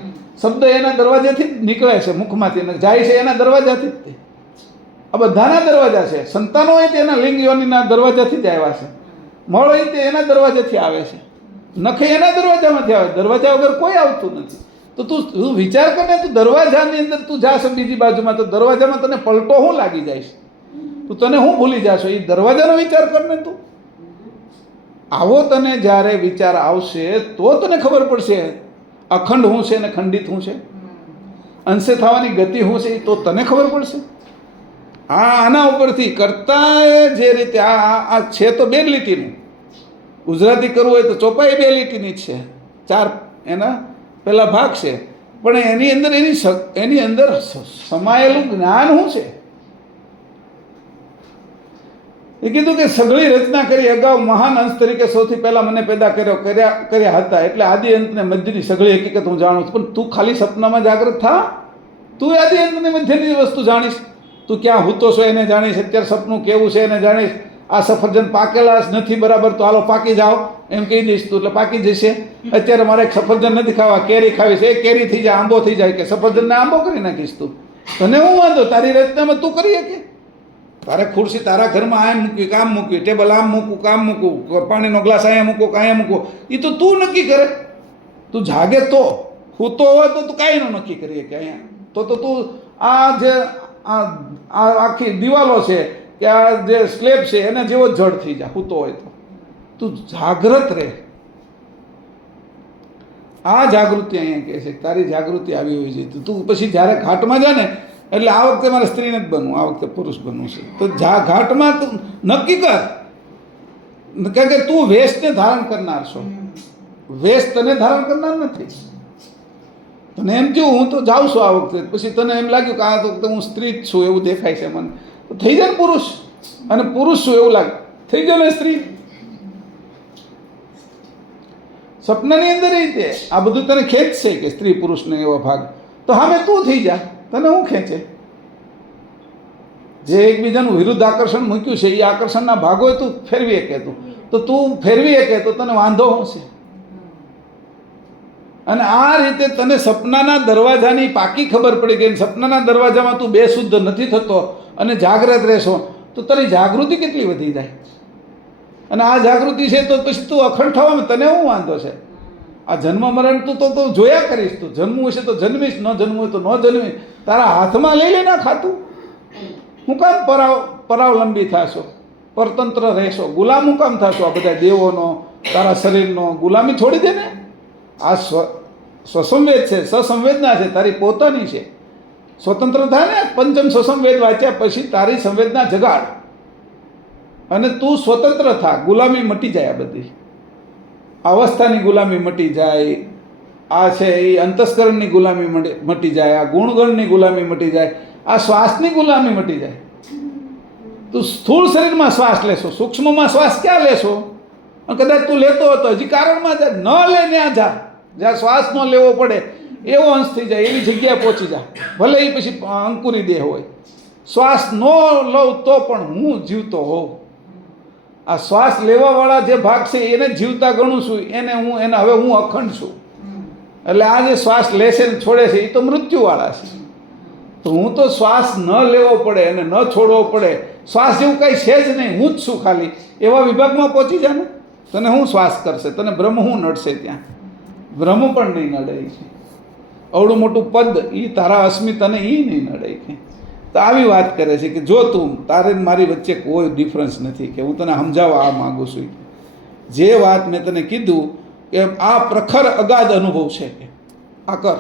શબ્દ એના દરવાજાથી જ નીકળે છે, મુખમાંથી જાય છે એના દરવાજાથી જ તે. આ બધાના દરવાજા છે. સંતાનો હોય તે એના લિંગ યોનિના દરવાજાથી જ આવ્યા છે, મળ હોય તે એના દરવાજાથી આવે છે, નખે એના દરવાજામાંથી આવે. દરવાજા વગર કોઈ આવતું નથી. તો તું વિચાર કર ને, તું દરવાજાની અંદર તું જાશ બીજી બાજુમાં, તો દરવાજામાં તને પલટો શું લાગી જાય છે? તું તને હું ભૂલી જાશો? એ દરવાજાનો વિચાર કર ને તું. આવો તને જ્યારે વિચાર આવશે તો તને ખબર પડશે અખંડ શું છે ને ખંડિત શું છે, અંશે થવાની ગતિ શું છે, તો તને ખબર પડશે. આના ઉપરથી કરતા જે રીતે આ છે તો બે લીટીનું. ગુજરાતી કરવું હોય તો ચોપાઈ બે લીટીની જ છે, 4 એના પેલા ભાગ છે, પણ એની અંદર સમાયેલું જ્ઞાન શું છે? એ કીધું કે સઘળી રચના કરી અગાઉ મહાન અંશ તરીકે સૌથી પહેલા મને પેદા કર્યા હતા, એટલે આદિ અંતને મધ્યની સઘળી હકીકત હું જાણું છું. પણ તું ખાલી સપનામાં જાગૃત થા, તું આદિ અંતને મધ્યની વસ્તુ જાણીશ. તું ક્યાં હૂતો છો એને જાણીશ, અત્યારે સપનું કેવું છે એને જાણીશ. આ સફરજન પાકેલા નથી બરાબર તો હાલો પાકી જાઓ એમ કહી દઈશ તું, એટલે પાકી જશે. અત્યારે મારે એક સફરજન નથી ખાવા, કેરી ખાવી છે, એ કેરી થઈ જાય, આંબો થઈ જાય, કે સફરજનને આંબો કરી નાખીશ તું. તને હું વાંધો? તારી રચનામાં તું કરી શકે. તારે ખુરશી તારા ઘરમાં આમ મૂકવી કામ મૂકવી, ટેબલ આમ મૂકવું કામ મૂકવું, પાણીનો ગ્લાસ અહીંયા મૂકો કાંઈ મૂકવો, એ તો તું નક્કી કરે. તું જાગે તો, હૂતો હોય તો તું કાંઈ ન નક્કી કરીએ કે અહીંયા તો તું આ જે આ આખી દિવાલો છે કે આ જે સ્લેબ છે એને જેવો જડ થઈ જાય હૂતો હોય તો. તું જાગૃત રહે. આ જાગૃતિ અહીંયા કહે છે, તારી જાગૃતિ આવી હોય છે. તું પછી જ્યારે ઘાટમાં જા ને, એટલે આ વખતે મારે સ્ત્રીને જ બનવું, આ વખતે પુરુષ બનવું છે, તો ઘાટમાં તું નક્કી કર. કારણ કે તું વેશને ધારણ કરનાર છો, વેશ તને ધારણ કરનાર નથી. તને એમ થયું હું તો જાઉં છું આ વખતે, પછી તને એમ લાગ્યું કે આ વખતે હું સ્ત્રી જ છું એવું દેખાય છે મને, તો થઈ જાય ને પુરુષ. અને પુરુષ છું એવું લાગે, થઈ ગયો ને સ્ત્રી. સપનાની અંદર રીતે આ બધું તને ખેંચશે કે સ્ત્રી પુરુષને એવો ભાગ, તો હવે તું થઈ જા. તને શું ખેંચે? જે એકબીજાનું વિરુદ્ધ આકર્ષણ મૂક્યું છે એ આકર્ષણના ભાગો તું ફેરવી શકે. તો તું ફેરવી શકે તો તને વાંધો શું છે? અને આ રીતે તને સપનાના દરવાજાની પાકી ખબર પડી ગઈ. સપનાના દરવાજામાં તું બેશુદ્ધ નથી થતો અને જાગ્રત રહેશો તો તારી જાગૃતિ કેટલી વધી જાય. અને આ જાગૃતિ છે તો પછી તું અખંડ થવામાં તને શું વાંધો છે? આ જન્મ મરણ તું જોયા કરીશ. તું જન્મવું હશે તો જન્મીશ, ન જન્મવું હોય તો ન જન્મીશ. તારા હાથમાં લઈ લે ના ખાતું. હું કામ પરાવલંબી થશો, પરતંત્ર રહેશો, ગુલામ હું કામ થશો? આ બધા દેવોનો, તારા શરીરનો ગુલામી છોડી દે ને. આ સ્વસંવેદ છે, સસંવેદના છે, તારી પોતાની છે. સ્વતંત્ર થાય ને, પંચમ સસંવેદ વાંચ્યા પછી તારી સંવેદના જગાડ અને તું સ્વતંત્ર થા. ગુલામી મટી જાય. આ બધી અવસ્થાની ગુલામી મટી જાય. આ છે એ અંતસ્કરણની ગુલામી મટી જાય. આ ગુણગણની ગુલામી મટી જાય. આ શ્વાસની ગુલામી મટી જાય. તું સ્થૂળ શરીરમાં શ્વાસ લેશો, સૂક્ષ્મમાં શ્વાસ ક્યાં લેશો? કદાચ તું લેતો હતો હજી કારણમાં જા, ન લે ત્યાં જા, જ્યાં શ્વાસ ન લેવો પડે એવો અંશ થઈ જાય, એવી જગ્યાએ પહોંચી જા. ભલે એ પછી અંકુરી દેહ હોય. શ્વાસ ન લઉં તો પણ હું જીવતો હોઉં. આ શ્વાસ લેવાવાળા જે ભાગ છે એને જીવતા ગણું છું. એને હવે હું અખંડ છું. એટલે આ જે શ્વાસ લેશે ને છોડે છે એ તો મૃત્યુવાળા છે. તો હું તો શ્વાસ ન લેવો પડે અને ન છોડવો પડે, શ્વાસ જેવું કંઈ છે જ નહીં, હું જ છું ખાલી, એવા વિભાગમાં પહોંચી જા ને. તને હું શ્વાસ કરશે? તને બ્રહ્મ હું નડશે? ત્યાં બ્રહ્મ પણ નહીં નડે છે. અવડું મોટું પદ એ તારા અસ્મિ તને એ નહીં નડે છે. તો આવી વાત કરે છે કે જો તું, તારે મારી વચ્ચે કોઈ ડિફરન્સ નથી, કે હું તને સમજાવવા આ માગું છું. જે વાત મેં તને કીધું કે આ પ્રખર અગાધ અનુભવ છે, કે આ કર.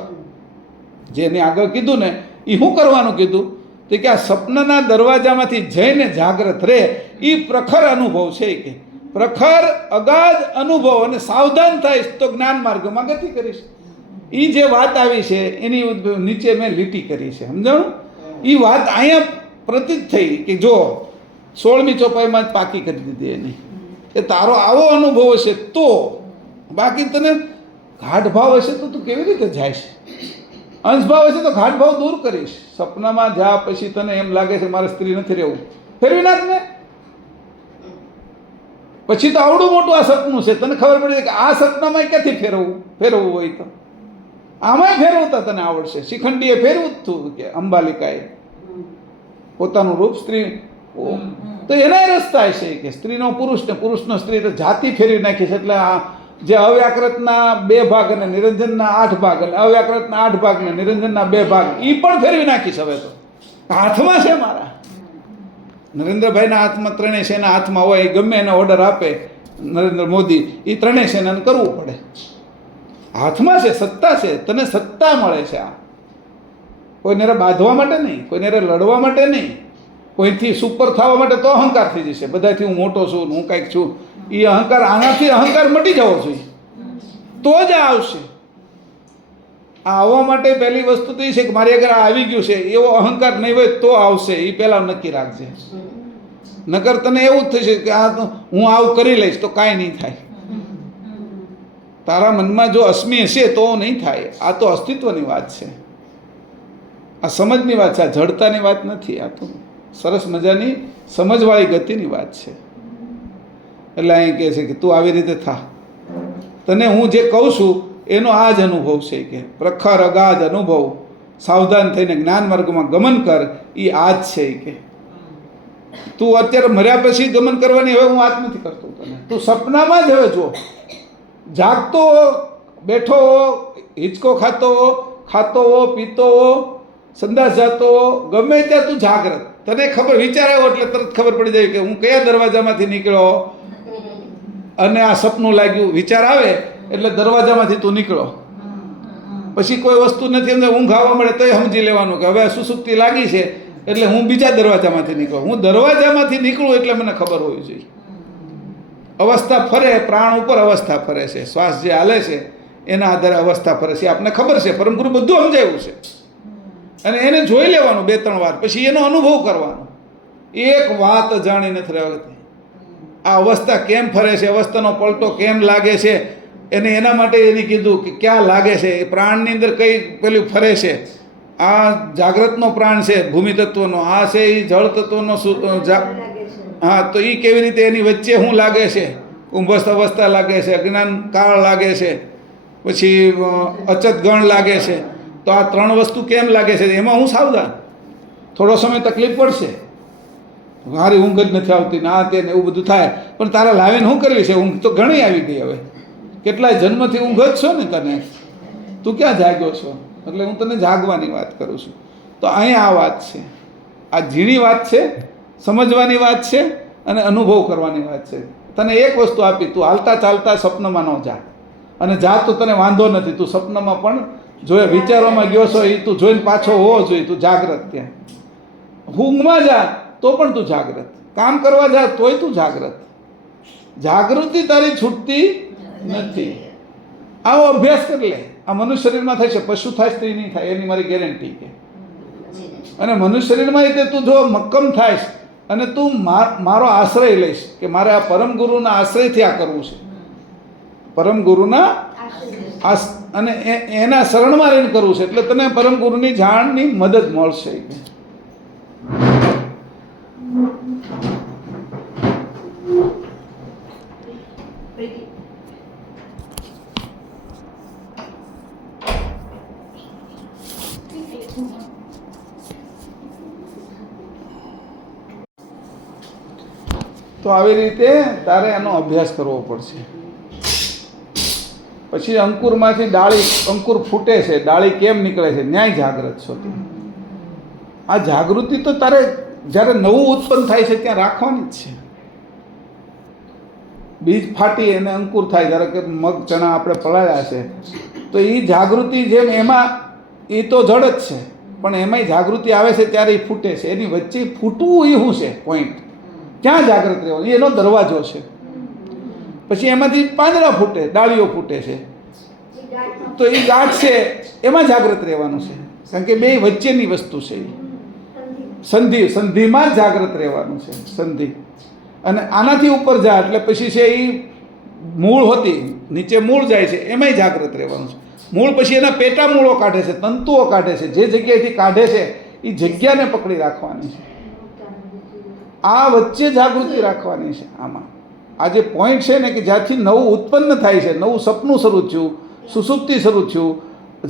જેને આગળ કીધું ને એ શું કરવાનું કીધું? તો કે આ સપનાના દરવાજામાંથી જઈને જાગ્રત રહે. એ પ્રખર અનુભવ છે. કે પ્રખર અગાધ અનુભવ અને સાવધાન થઈશ તો જ્ઞાન માર્ગમાં ગતિ કરીશ. એ જે વાત આવી છે એની નીચે મેં લીટી કરી છે, સમજાણું? એ વાત અહીંયા પ્રતીત થઈ કે જો 16મી ચોપાઈમાં જ પાકી કરી દીધી એની, કે તારો આવો અનુભવ હશે તો. બાકી તને ઘાટભાવ હશે તો તું કેવી રીતે જઈશ? અંશભાવ હશે તો ઘાટભાવ દૂર કરીશ. સપનામાં જા પછી તને એમ લાગે છે મારે સ્ત્રી નથી રહેવું, ફેરવી નાખ ને. પછી તો આવડું મોટું આ સપનું છે, તને ખબર પડી કે આ સપનામાં ક્યાંથી ફેરવવું હોય તો આમાંય ફેરવતા તને આવડશે. શિખંડીએ ફેરવું જ હતું, કે અંબાલિકાએ પોતાનું રૂપ સ્ત્રી, તો એના રસ્તા છે કે સ્ત્રીનો પુરુષ ને પુરુષનો સ્ત્રી, તો જાતિ ફેરવી નાખી છે. એટલે આ જે અવ્યાકૃતના 2 ભાગ અને નિરંજનના 8 ભાગ, અને અવ્યાકૃતના 8 ભાગ ને નિરંજનના 2 ભાગ, એ પણ ફેરવી નાખીશ. હવે તો હાથમાં છે મારા. નરેન્દ્રભાઈના હાથમાં ત્રણેય સેના હાથમાં હોય, એ ગમે એને ઓર્ડર આપે નરેન્દ્ર મોદી, એ ત્રણેય સેનાને કરવું પડે. હાથમાં છે, સત્તા છે, તને સત્તા મળે છે. આ કોઈને બાંધવા માટે નહીં, કોઈને લડવા માટે નહીં, કોઈથી સુપર થવા માટે તો અહંકાર થઈ જશે. બધાથી હું મોટો છું, હું કાંઈક છું, એ અહંકાર, આનાથી અહંકાર મટી જવો જોઈએ તો જ આ આવશે. આ આવવા માટે પહેલી વસ્તુ તો એ છે કે મારી આગળ આવી ગયું છે એવો અહંકાર નહીં હોય તો આવશે. એ પહેલાં નક્કી રાખજે. નકર તને એવું જ થશે કે આ હું આવું કરી લઈશ તો કાંઈ નહીં થાય. તારા મનમાં જો અસ્મિ હશે તો નહીં થાય. આ તો અસ્તિત્વની વાત છે, આ સમજની વાત છે, આ જડતાની વાત નથી. આ તો સરસ મજાની સમજવાળી ગતિની વાત છે. એટલે અહીં કહે છે કે તું આવી રીતે થા. તને હું જે કહું છું એનો આ જ અનુભવ છે, કે પ્રખર અગાધ અનુભવ, સાવધાન થઈને જ્ઞાન માર્ગમાં ગમન કર. એ આ જ છે. કે તું અત્યારે મર્યા પછી ગમન કરવાની હવે હું વાત નથી કરતો તને. તું સપનામાં જ હવે જો, જાગતો બેઠો હિંચકો ખાતો પીતો સંદાસ જાતો, ગમે ત્યાં તું જાગ્રત. તને ખબર, વિચાર આવ્યો એટલે તરત ખબર પડી જાય કે હું કયા દરવાજામાંથી નીકળ્યો. અને આ સપનું લાગ્યું, વિચાર આવે એટલે દરવાજામાંથી તું નીકળો. પછી કોઈ વસ્તુ નથી, એમને ઊંઘ આવવા મળે તો સમજી લેવાનું કે હવે સુસુપ્તિ લાગી છે એટલે હું બીજા દરવાજામાંથી નીકળું. હું દરવાજામાંથી નીકળું એટલે મને ખબર હોવી જોઈએ. અવસ્થા ફરે, પ્રાણ ઉપર અવસ્થા ફરે છે, શ્વાસ જે હાલે છે એના આધારે અવસ્થા ફરે છે. આપણને ખબર છે, પરમ ગુરુ બધું સમજાવ્યું છે. અને એને જોઈ લેવાનું 2-3 વાર, પછી એનો અનુભવ કરવાનો. એક વાત જાણી નથી રહેતી, આ અવસ્થા કેમ ફરે છે, અવસ્થાનો પલટો કેમ લાગે છે. એને એના માટે એને કીધું કે ક્યાં લાગે છે, એ પ્રાણની અંદર કઈ પેલું ફરે છે. આ જાગ્રતનો પ્રાણ છે ભૂમિ તત્વનો, આ છે એ જળ તત્વનો. હા, તો એ કેવી રીતે એની વચ્ચે શું લાગે છે? કુંભસ્થ અવસ્થા લાગે છે, અજ્ઞાન કાળ લાગે છે, પછી અચત ગણ લાગે છે. તો આ 3 વસ્તુ કેમ લાગે છે? એમાં હું સાવધાન. થોડો સમય તકલીફ પડશે, મારી ઊંઘ જ નથી આવતી, ના તે ને એવું બધું થાય, પણ તારા લાવીને શું કરવી છે? ઊંઘ તો ઘણી આવી ગઈ હવે. કેટલાય જન્મથી ઊંઘ જ છો ને તને, તું ક્યાં જાગ્યો છો? એટલે હું તને જાગવાની વાત કરું છું. તો અહીંયા આ વાત છે, આ ઝીણી વાત છે, સમજવાની વાત છે અને અનુભવ કરવાની વાત છે. તને એક વસ્તુ આપી, તું હાલતા ચાલતા સપનમાં ન જા, અને જા તો તને વાંધો નથી, તું સપનામાં પણ જોયે વિચારોમાં ગયો છો એ તું જોઈને પાછો હોવો જોઈએ, તું જાગ્રત. ત્યાં ઊંઘમાં જા તો પણ તું જાગ્રત, કામ કરવા જા તોય તું જાગ્રત. જાગૃતિ તારી છૂટતી નથી. આવો અભ્યાસ કરી લે. આ મનુષ્ય શરીરમાં થાય છે, પશુ થાય સ્ત્રી નહીં થાય, એની મારી ગેરંટી છે. અને મનુષ્ય શરીરમાં રીતે તું જો મક્કમ થાયશ અને તું મારો આશ્રય લઈશ કે મારે આ પરમ ગુરુના આશ્રયથી આ કરવું છે, પરમ ગુરુના અને એના શરણમાં રહીને કરવું છે, એટલે તને પરમ ગુરુની જાણની મદદ મળશે. તો આવી રીતે તારે એનો અભ્યાસ કરવો પડશે. પછી અંકુરમાંથી ડાળી, અંકુર ફૂટે છે, ડાળી કેમ નીકળે છે, ન્યાય જાગૃત છો તું. આ જાગૃતિ તો તારે જ્યારે નવું ઉત્પન્ન થાય છે ત્યાં રાખવાની જ છે. બીજ ફાટી અને અંકુર થાય, ધારો કે મગ ચણા આપણે પલાળ્યા છે, તો એ જાગૃતિ જેમ એમાં એ તો જડ જ છે, પણ એમાંય જાગૃતિ આવે છે ત્યારે એ ફૂટે છે. એની વચ્ચે ફૂટવું એ શું છે પોઈન્ટ, ક્યાં જાગૃત રહેવાનું, એનો દરવાજો છે. પછી એમાંથી પાંદડા ફૂટે, ડાળીઓ ફૂટે છે, તો એ ગાંઠ છે, એમાં જાગૃત રહેવાનું છે, કારણ કે બે વચ્ચેની વસ્તુ છે. સંધિ, સંધિમાં જ જાગૃત રહેવાનું છે, સંધિ. અને આનાથી ઉપર જા એટલે પછી છે એ મૂળ હોતી, નીચે મૂળ જાય છે, એમાંય જાગૃત રહેવાનું છે. મૂળ પછી એના પેટા મૂળો કાઢે છે, તંતુઓ કાઢે છે, જે જગ્યાએથી કાઢે છે એ જગ્યાને પકડી રાખવાની છે. આ વચ્ચે જાગૃતિ રાખવાની છે. આમાં આ જે પોઈન્ટ છે ને કે જ્યાંથી નવું ઉત્પન્ન થાય છે, નવું સપનું શરૂ થયું, સુસુપ્તિ શરૂ થયું,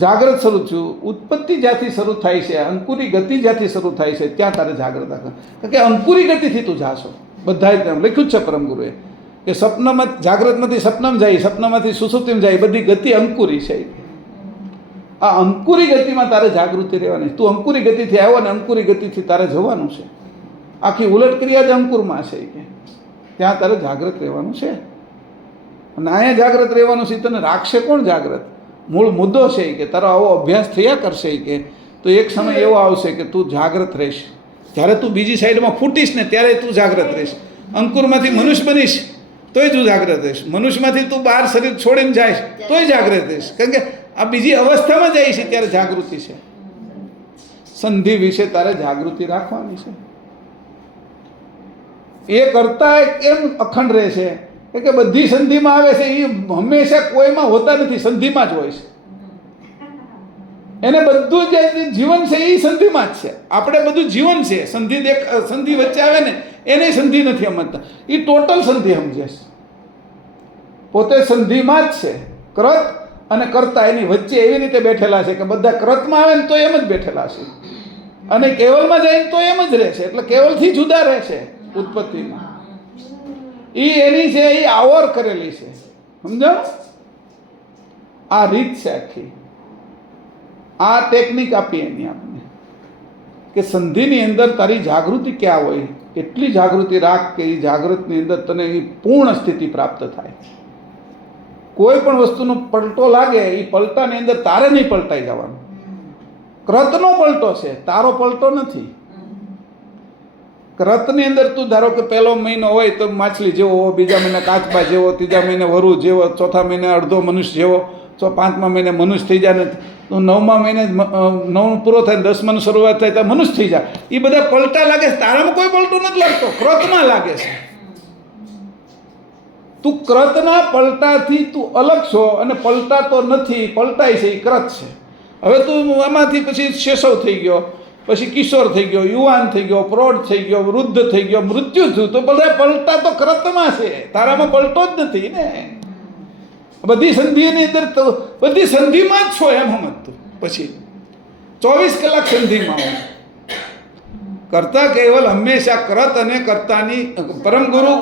જાગ્રત શરૂ થયું, ઉત્પત્તિ જ્યાંથી શરૂ થાય છે, અંકુરી ગતિ જ્યાંથી શરૂ થાય છે, ત્યાં તારે જાગ્રત રાખવા. કારણ કે અંકુરી ગતિથી તું જાશો. બધા લખ્યું જ છે પરમ ગુરુએ કે સપનામાં જાગ્રતમાંથી સપનામાં જાય, સપનામાંથી સુસુપ્તિમાં જાય, બધી ગતિ અંકુરી છે. આ અંકુરી ગતિમાં તારે જાગૃતિ રહેવાની. તું અંકુરી ગતિથી આવ્યો ને અંકુરી ગતિથી તારે જવાનું છે. આખી ઉલટ ક્રિયા જ અંકુરમાં છે કે ત્યાં તારે જાગૃત રહેવાનું છે. અને અહીંયા જાગૃત રહેવાનું છે. તને રાખશે કોણ જાગૃત? મૂળ મુદ્દો છે કે તારો આવો અભ્યાસ થયા કરશે કે તો એક સમય એવો આવશે કે તું જાગૃત રહીશ. જ્યારે તું બીજી સાઈડમાં ફૂટીશ ને ત્યારે તું જાગૃત રહીશ. અંકુરમાંથી મનુષ્ય બનીશ તોય તું જાગૃત રહીશ. મનુષ્યમાંથી તું બહાર શરીર છોડીને જઈશ તોય જાગૃત રહીશ. કારણ કે આ બીજી અવસ્થામાં જાય છે ત્યારે જાગૃતિ છે. સંધિ વિશે તારે જાગૃતિ રાખવાની છે. એ કરતા કેમ અખંડ રહે છે કે બધી સંધિમાં આવે છે, એ હંમેશા કોઈમાં હોતા નથી, સંધિમાં જ હોય છે. એને બધું જે જીવન છે એ સંધિમાં જ છે. આપણે બધું જીવન છે. સંધિ વચ્ચે આવે ને એને સંધિ નથી સમજતા, એ ટોટલ સંધિ સમજે છે. પોતે સંધિમાં જ છે. કૃત અને કર્તા એની વચ્ચે એવી રીતે બેઠેલા છે કે બધા કૃતમાં આવે ને તો એમ જ બેઠેલા છે, અને કેવલમાં જાય તો એમ જ રહે છે. એટલે કેવલથી જુદા રહે છે ઉત્પત્તિમાં. એ એની છે, એ આવર કરેલી છે. સમજાવ? આ રીત છે આખી. આ ટેકનિક આપી એની આપણને કે સંધિની અંદર તારી જાગૃતિ ક્યાં હોય એટલી જાગૃતિ રાખ કે એ જાગૃતની અંદર તને એ પૂર્ણ સ્થિતિ પ્રાપ્ત થાય. કોઈ પણ વસ્તુનો પલટો લાગે એ પલટાની અંદર તારે નહીં પલટાઈ જવાનું. કૃતનો પલટો છે, તારો પલટો નથી. કૃતની અંદર તું ધારો કે પહેલો મહિનો હોય તો માછલી જેવો હો, બીજા મહિને કાચબા જેવો, ત્રીજા મહિને વરુ જેવો, ચોથા મહિને અડધો મનુષ્ય જેવો, પાંચમા મહિને મનુષ્ય થઈ જાય ને તું નવમા મહિને નવમું પૂરો થાય, 10માની શરૂઆત થાય તો મનુષ્ય થઈ જાય. એ બધા પલટા લાગે છે, તારામાં કોઈ પલટો નથી લાગતો, કૃતમાં લાગે છે. તું કૃતના પલટાથી તું અલગ છો અને પલટાતો નથી, પલટાય છે એ કૃત છે. હવે તું આમાંથી પછી શેષવ થઈ ગયો, પછી કિશોર થઈ ગયો, યુવાન થઈ ગયો, પ્રૌઢ થઈ ગયો, વૃદ્ધ થઈ ગયો, મૃત્યુ થયું, તો બધા પલટા તો કૃતમાં છે, તારામાં પલટો જ નથી ને. બધી સંધિની અંદર તો બધી સંધિમાં જ છો એમ સમજતું. પછી 24 કલાક સંધિમાં હોય. કરતા કેવલ હંમેશા કરત અને કર્તાની પરમ ગુરુ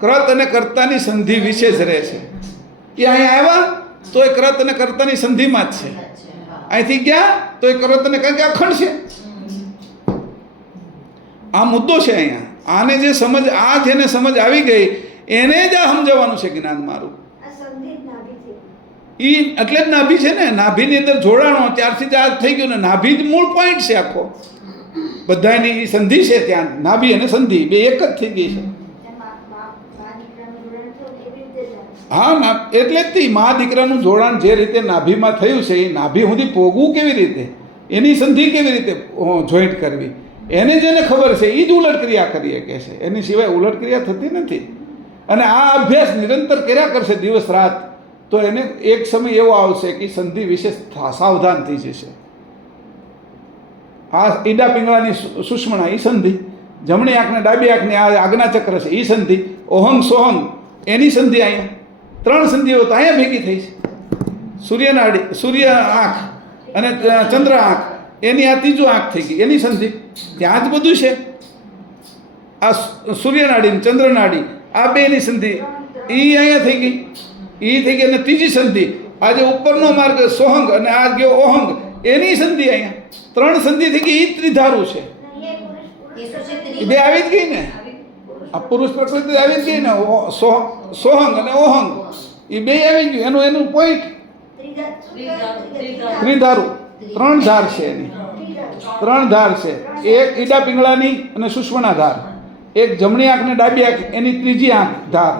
કરત અને કર્તાની સંધિ વિશે જ રહે છે. એ અહીંયા આવ્યા તો એ કરત અને કર્તાની સંધિમાં જ છે. અહીંથી ગયા તો એ કરત અને કારણ કે અખંડ છે. આ મુદ્દો છે અહીંયા. આને જે સમજ આ જેને સમજ આવી ગઈ એને જ આ સમજાવવાનું છે જ્ઞાન મારું. ઈ એટલે જ નાભી છે ને, નાભીની અંદર જોડાણો ત્યારથી જ આ થઈ ગયું ને. નાભી જ મૂળ પોઈન્ટ છે આખો બધાની. ઈ સંધિ છે ત્યાં, નાભી અને સંધિ બે એક જ થઈ ગઈ છે. હા ના, એટલે જ તે મા દીકરાનું જોડાણ જે રીતે નાભીમાં થયું છે એ નાભી સુધી પોગવું કેવી રીતે, એની સંધિ કેવી રીતે જોઈન્ટ કરવી, એને જેને ખબર છે એ જ ઉલટ ક્રિયા કરીએ કે છે. એની સિવાય ઉલટ ક્રિયા થતી નથી. અને આ અભ્યાસ નિરંતર કર્યા કરશે દિવસ રાત તો એને એક સમય એવો આવશે કે સંધિ વિશે સાવધાન થઈ જશે. આ ઈડા પિંગળાની સુષ્મણા એ સંધિ, જમણી આંખને ડાબી આંખની આ આજ્ઞાચક્ર છે એ સંધિ, ઓહંગ સોહંગ એની સંધિ અહીંયા 3 સંધિઓ તો અહીંયા ભેગી થઈ છે. સૂર્ય આંખ અને ચંદ્ર આંખ એની આ ત્રીજું આંખ થઈ ગઈ એની સંધિ. ત્યાં જ બધું છે. આ સૂર્યનાડી ચંદ્રનાડી આ બેની સંધિ એ અહીંયા થઈ ગઈ. એ થઈ ગઈ. અને ત્રીજી સંધિ આ જે ઉપરનો માર્ગ સોહંગ અને આ ગયો ઓહંગ એની સંધિ અહીંયા 3 સંધિ થઈ ગઈ. એ ત્રિધારું છે. એ બે આવી જ ગઈ ને, આ પુરુષ પ્રકૃતિ આવી જ ગઈ ને. સોહંગ અને ઓહંગ એ બે આવી ગયું. એનું પોઈન્ટ ત્રિધારું 3 ધાર છે એની. 3 ધાર છે. એક ઈડા પિંગળાની અને સુષ્મણા ધાર, એક જમણી આંખ ને ડાબી આંખ એની ત્રીજી આંખ ધાર,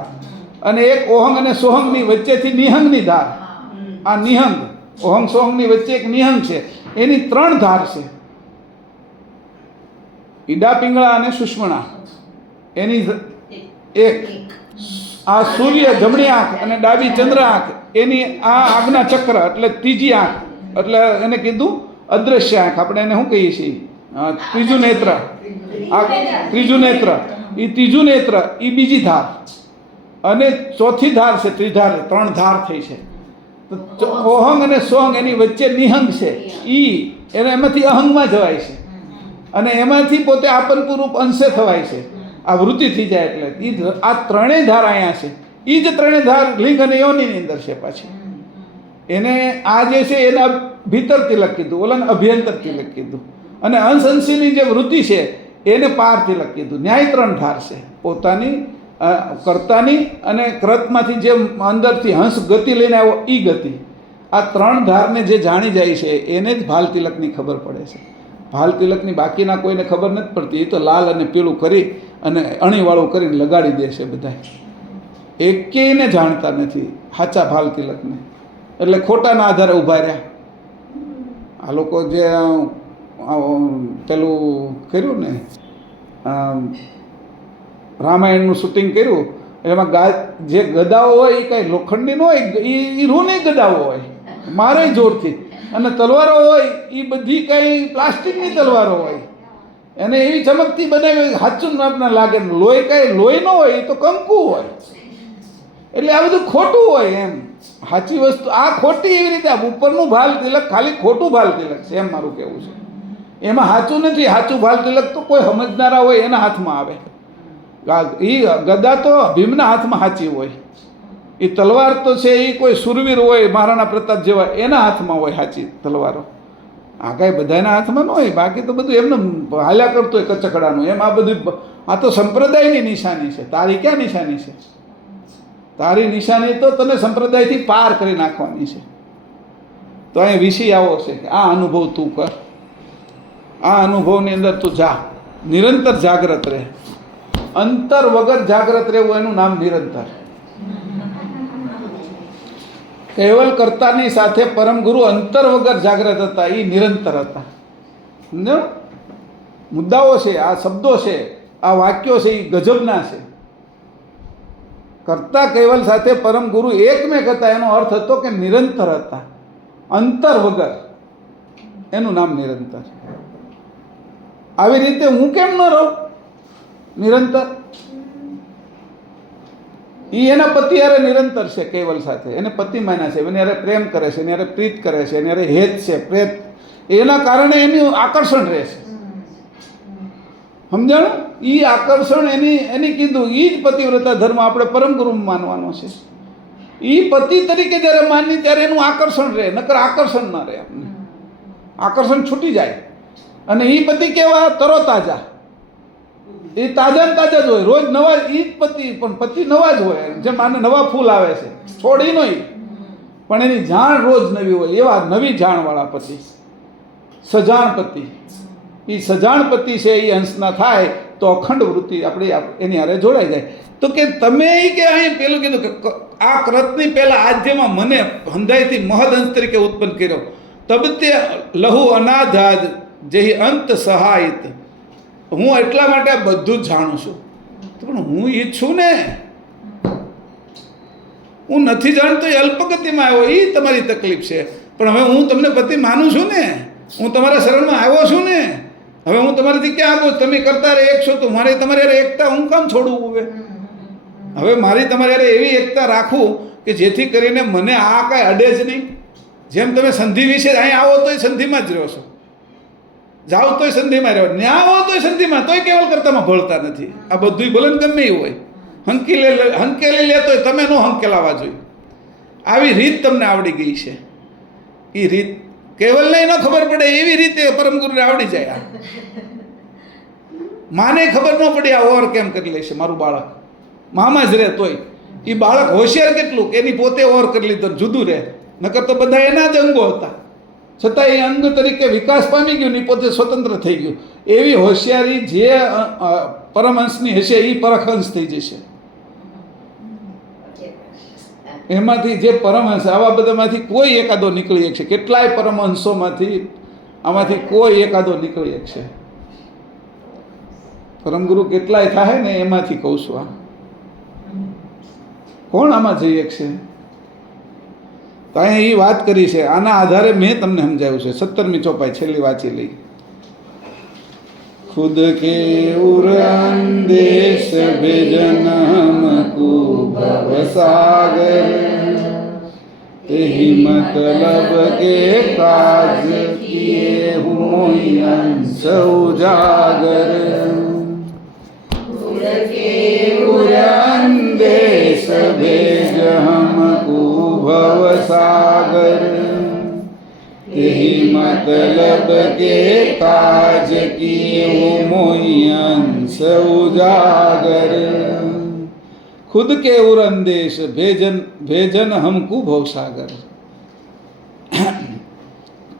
અને એક ઓહંગ અને સોહંગની વચ્ચેથી નિહંગની ધાર. આ નિહંગ ઓહંગ સોહંગની વચ્ચે એક નિહંગ છે એની 3 ધાર છે. ઈડા પિંગળા અને સુષ્મણા એની એક. આ સૂર્ય જમણી આંખ અને ડાબી ચંદ્ર આંખ એની આ આજ્ઞા ચક્ર એટલે ત્રીજી આંખ, એટલે એને કીધું અદ્રશ્ય આંખ. આપણે એને શું કહીએ છીએ? ત્રીજું નેત્ર. આ ત્રીજું નેત્ર, એ ત્રીજું નેત્ર એ બીજી ધાર. અને ચોથી ધાર છે ત્રિધાર. 3 ધાર થઈ છે. તો ઓહંગ અને સોહંગ એની વચ્ચે નિહંગ છે. એને એમાંથી અહંગમાં જવાય છે અને એમાંથી પોતે આપનપૂર્વક અંશે થવાય છે. આ વૃત્તિ થઈ જાય એટલે આ 3 ધાર અહીંયા છે. એ જ 3 ધાર લિંગ અને યોનિની અંદર છે. પાછી એને આ જે છે એના ભીતર તિલક કીધું, ઓલાને અભ્યંતર તિલક કીધું. અને અંશ અંશીની જે વૃત્તિ છે એને પાર તિલક કીધું. ન્યાય 3 ધાર છે પોતાની કર્તાની અને કૃતમાંથી જે અંદરથી હંસ ગતિ લઈને આવ્યો એ ગતિ. આ 3 ધારને જે જાણી જાય છે એને જ ભાલ તિલકની ખબર પડે છે. ભાલ તિલકની બાકીના કોઈને ખબર નથી પડતી. એ તો લાલ અને પીળું કરી અને અણીવાળું કરીને લગાડી દે છે બધા. એકેયને જાણતા નથી સાચા ભાલ તિલકને. એટલે ખોટાના આધારે ઊભા રહ્યા આ લોકો. જે પેલું કર્યું ને રામાયણનું શૂટિંગ કર્યું એમાં જે ગદાઓ હોય એ કાંઈ લોખંડની ન હોય, એ રૂની ગદાઓ હોય, મારે જોરથી. અને તલવારો હોય એ બધી કાંઈ પ્લાસ્ટિકની તલવારો હોય. એને એવી ચમકતી બનાવી સાચું આપને લાગે. લોહી કાંઈ લોહી ન હોય, એ તો કંકુ હોય. એટલે આ બધું ખોટું હોય એમ. સાચી વસ્તુ આ ખોટી. એવી રીતે ઉપરનું ભાલ તિલક ખાલી ખોટું ભાલ તિલક છે એમ મારું કહેવું છે. એમાં સાચું નથી. સાચું ભાલ તિલક તો કોઈ સમજનારા હોય એના હાથમાં આવે. એ ગદા તો ભીમના હાથમાં સાચી હોય. એ તલવાર તો છે એ કોઈ સુરવીર હોય મહારાણા પ્રતાપ જેવા એના હાથમાં હોય સાચી તલવારો. આ કાંઈ બધાના હાથમાં ન હોય. બાકી તો બધું એમને હાલ્યા કરતું હોય કચકડાનું. એમ આ બધું આ તો સંપ્રદાયની નિશાની છે. તારી ક્યાં નિશાની છે? તારી નિશાની તો તને સંપ્રદાયથી પાર કરી નાખવાની છે. તો અહીં વિષય આવો છે કે આ અનુભવ તું કર. આ અનુભવની અંદર તું જા. નિરંતર જાગ્રત રહે. અંતર વગર જાગ્રત રહેવું એનું નામ નિરંતર. કેવલ કર્તાની સાથે પરમ ગુરુ અંતર વગર જાગ્રત હતા. એ નિરંતર હતા. મુદ્દાઓ છે, આ શબ્દો છે, આ વાક્યો છે, એ ગજબના છે. કર્તા કેવલ સાથે પરમ ગુરુ એકમેક હતા. એનો અર્થ હતો કે નિરંતર હતા. અંતર વગર એનું નામ નિરંતર. આવી રીતે હું કેમ ન રહું નિરંતર? એ એના પતિ હારે નિરંતર છે, કેવલ સાથે એને પતિ માન્યા છે, એની હારે પ્રેમ કરે છે, એની હારે પ્રીત કરે છે, એની હારે હેત છે, પ્રેત, એના કારણે એનું આકર્ષણ રહે છે. સમજાણું? એ આકર્ષણ એની કીધું એ જ પતિવ્રતા ધર્મ આપણે પરમ ગુરુ માનવાનો છે. એ પતિ તરીકે જ્યારે માની ત્યારે એનું આકર્ષણ રહે, નકર આકર્ષણ ના રહે. આપણને આકર્ષણ છૂટી જાય. અને એ પતિ કેવા? તરોતાજા. એ તાજા ને તાજા જ હોય, રોજ નવા. એ જ પતિ, પણ પતિ નવા જ હોય. જેમ આને નવા ફૂલ આવે છે, છોડી નહીં, પણ એની જાણ રોજ નવી હોય. એવા નવી જાણવાળા પતિ, સજાણ પતિ. એ સજાણ પતિ છે એ હંસના થાય તો અખંડ વૃત્તિ આપણી એની હારે જોડાઈ જાય. તો કે તમે કે અહીં પેલું કીધું કે આ કૃતની પહેલા આદ્યમાં મને હંધાઈથી મહદઅંશ તરીકે ઉત્પન્ન કર્યો. તબતે લહુ અનાધાદ જેહી અંત સહાયિત. હું એટલા માટે આ બધું જ જાણું છું. પણ હું એ જ છું ને, હું નથી જાણતો. એ અલ્પગતિમાં આવ્યો, એ તમારી તકલીફ છે. પણ હવે હું તમને પતિ માનું છું ને, હું તમારા શરણમાં આવ્યો છું ને. હવે હું તમારાથી ક્યાં આગળ? તમે કરતા રહે એક છો તો મારે તમારી યારે એકતા હું કામ છોડવું? હવે મારી તમારી યારે એવી એકતા રાખું કે જેથી કરીને મને આ કાંઈ અડે જ નહીં. જેમ તમે સંધિ વિશે અહીં આવો તોય સંધિમાં જ રહો છો, જાઓ તોય સંધિમાં રહો, ન્યા આવો તોય સંધિમાં, તોય કેવલ કરતામાં ભળતા નથી. આ બધું ભલે ગમે એવું હોય, હંકેલી લે તોય તમે ન હંકેલાવા જોઈએ. આવી રીત તમને આવડી ગઈ છે. એ રીત કેવલને ન ખબર પડે એવી રીતે પરમ ગુરુને આવડી જાય. માને ખબર ન પડી આ ઓવર કેમ કરી લેશે મારું બાળક, મામા જ રહે તોય. એ બાળક હોશિયાર કેટલું કે એની પોતે ઓવર કરી લીધો, જુદું રહે. નકર તો બધા એના જ અંગો હતા, છતાં એ અંગ તરીકે વિકાસ પામી ગયું ને પોતે સ્વતંત્ર થઈ ગયું. એવી હોશિયારી જે પરમહંસની હશે એ પરખહંસ થઈ જશે. એમાંથી જે પરમહંસ, આવા બધામાંથી કોઈ એકાદો નીકળી શકશે. કેટલાય પરમહંસોમાંથી આમાંથી કોઈ એકાદો નીકળી શકશે. પરમગુરુ કેટલાય થાય ને એમાંથી કહું છું. આ કોણ આમાં જઈ શકશે? તો અહીંયા એ વાત કરી છે. આના આધારે મેં તમને સમજાવ્યું છે. 17મી ચોપાઈ છેલ્લી વાંચી લઈ. ખુદ કે ઉર અંદેશ ભેજન હમકુ ભવ સાગર તેહી મતલબ કે કાજ કિએ હુઈ અંશ ઉજાગર. ખુદ કે ઉર અંદેશ ભેજ હમકુ ભવ સાગર તેહી મતલબ કે કાજ કિએ મોઈ અંશ ઉજાગર. खुद के उर अंदेश भेजन हमको भवसागर.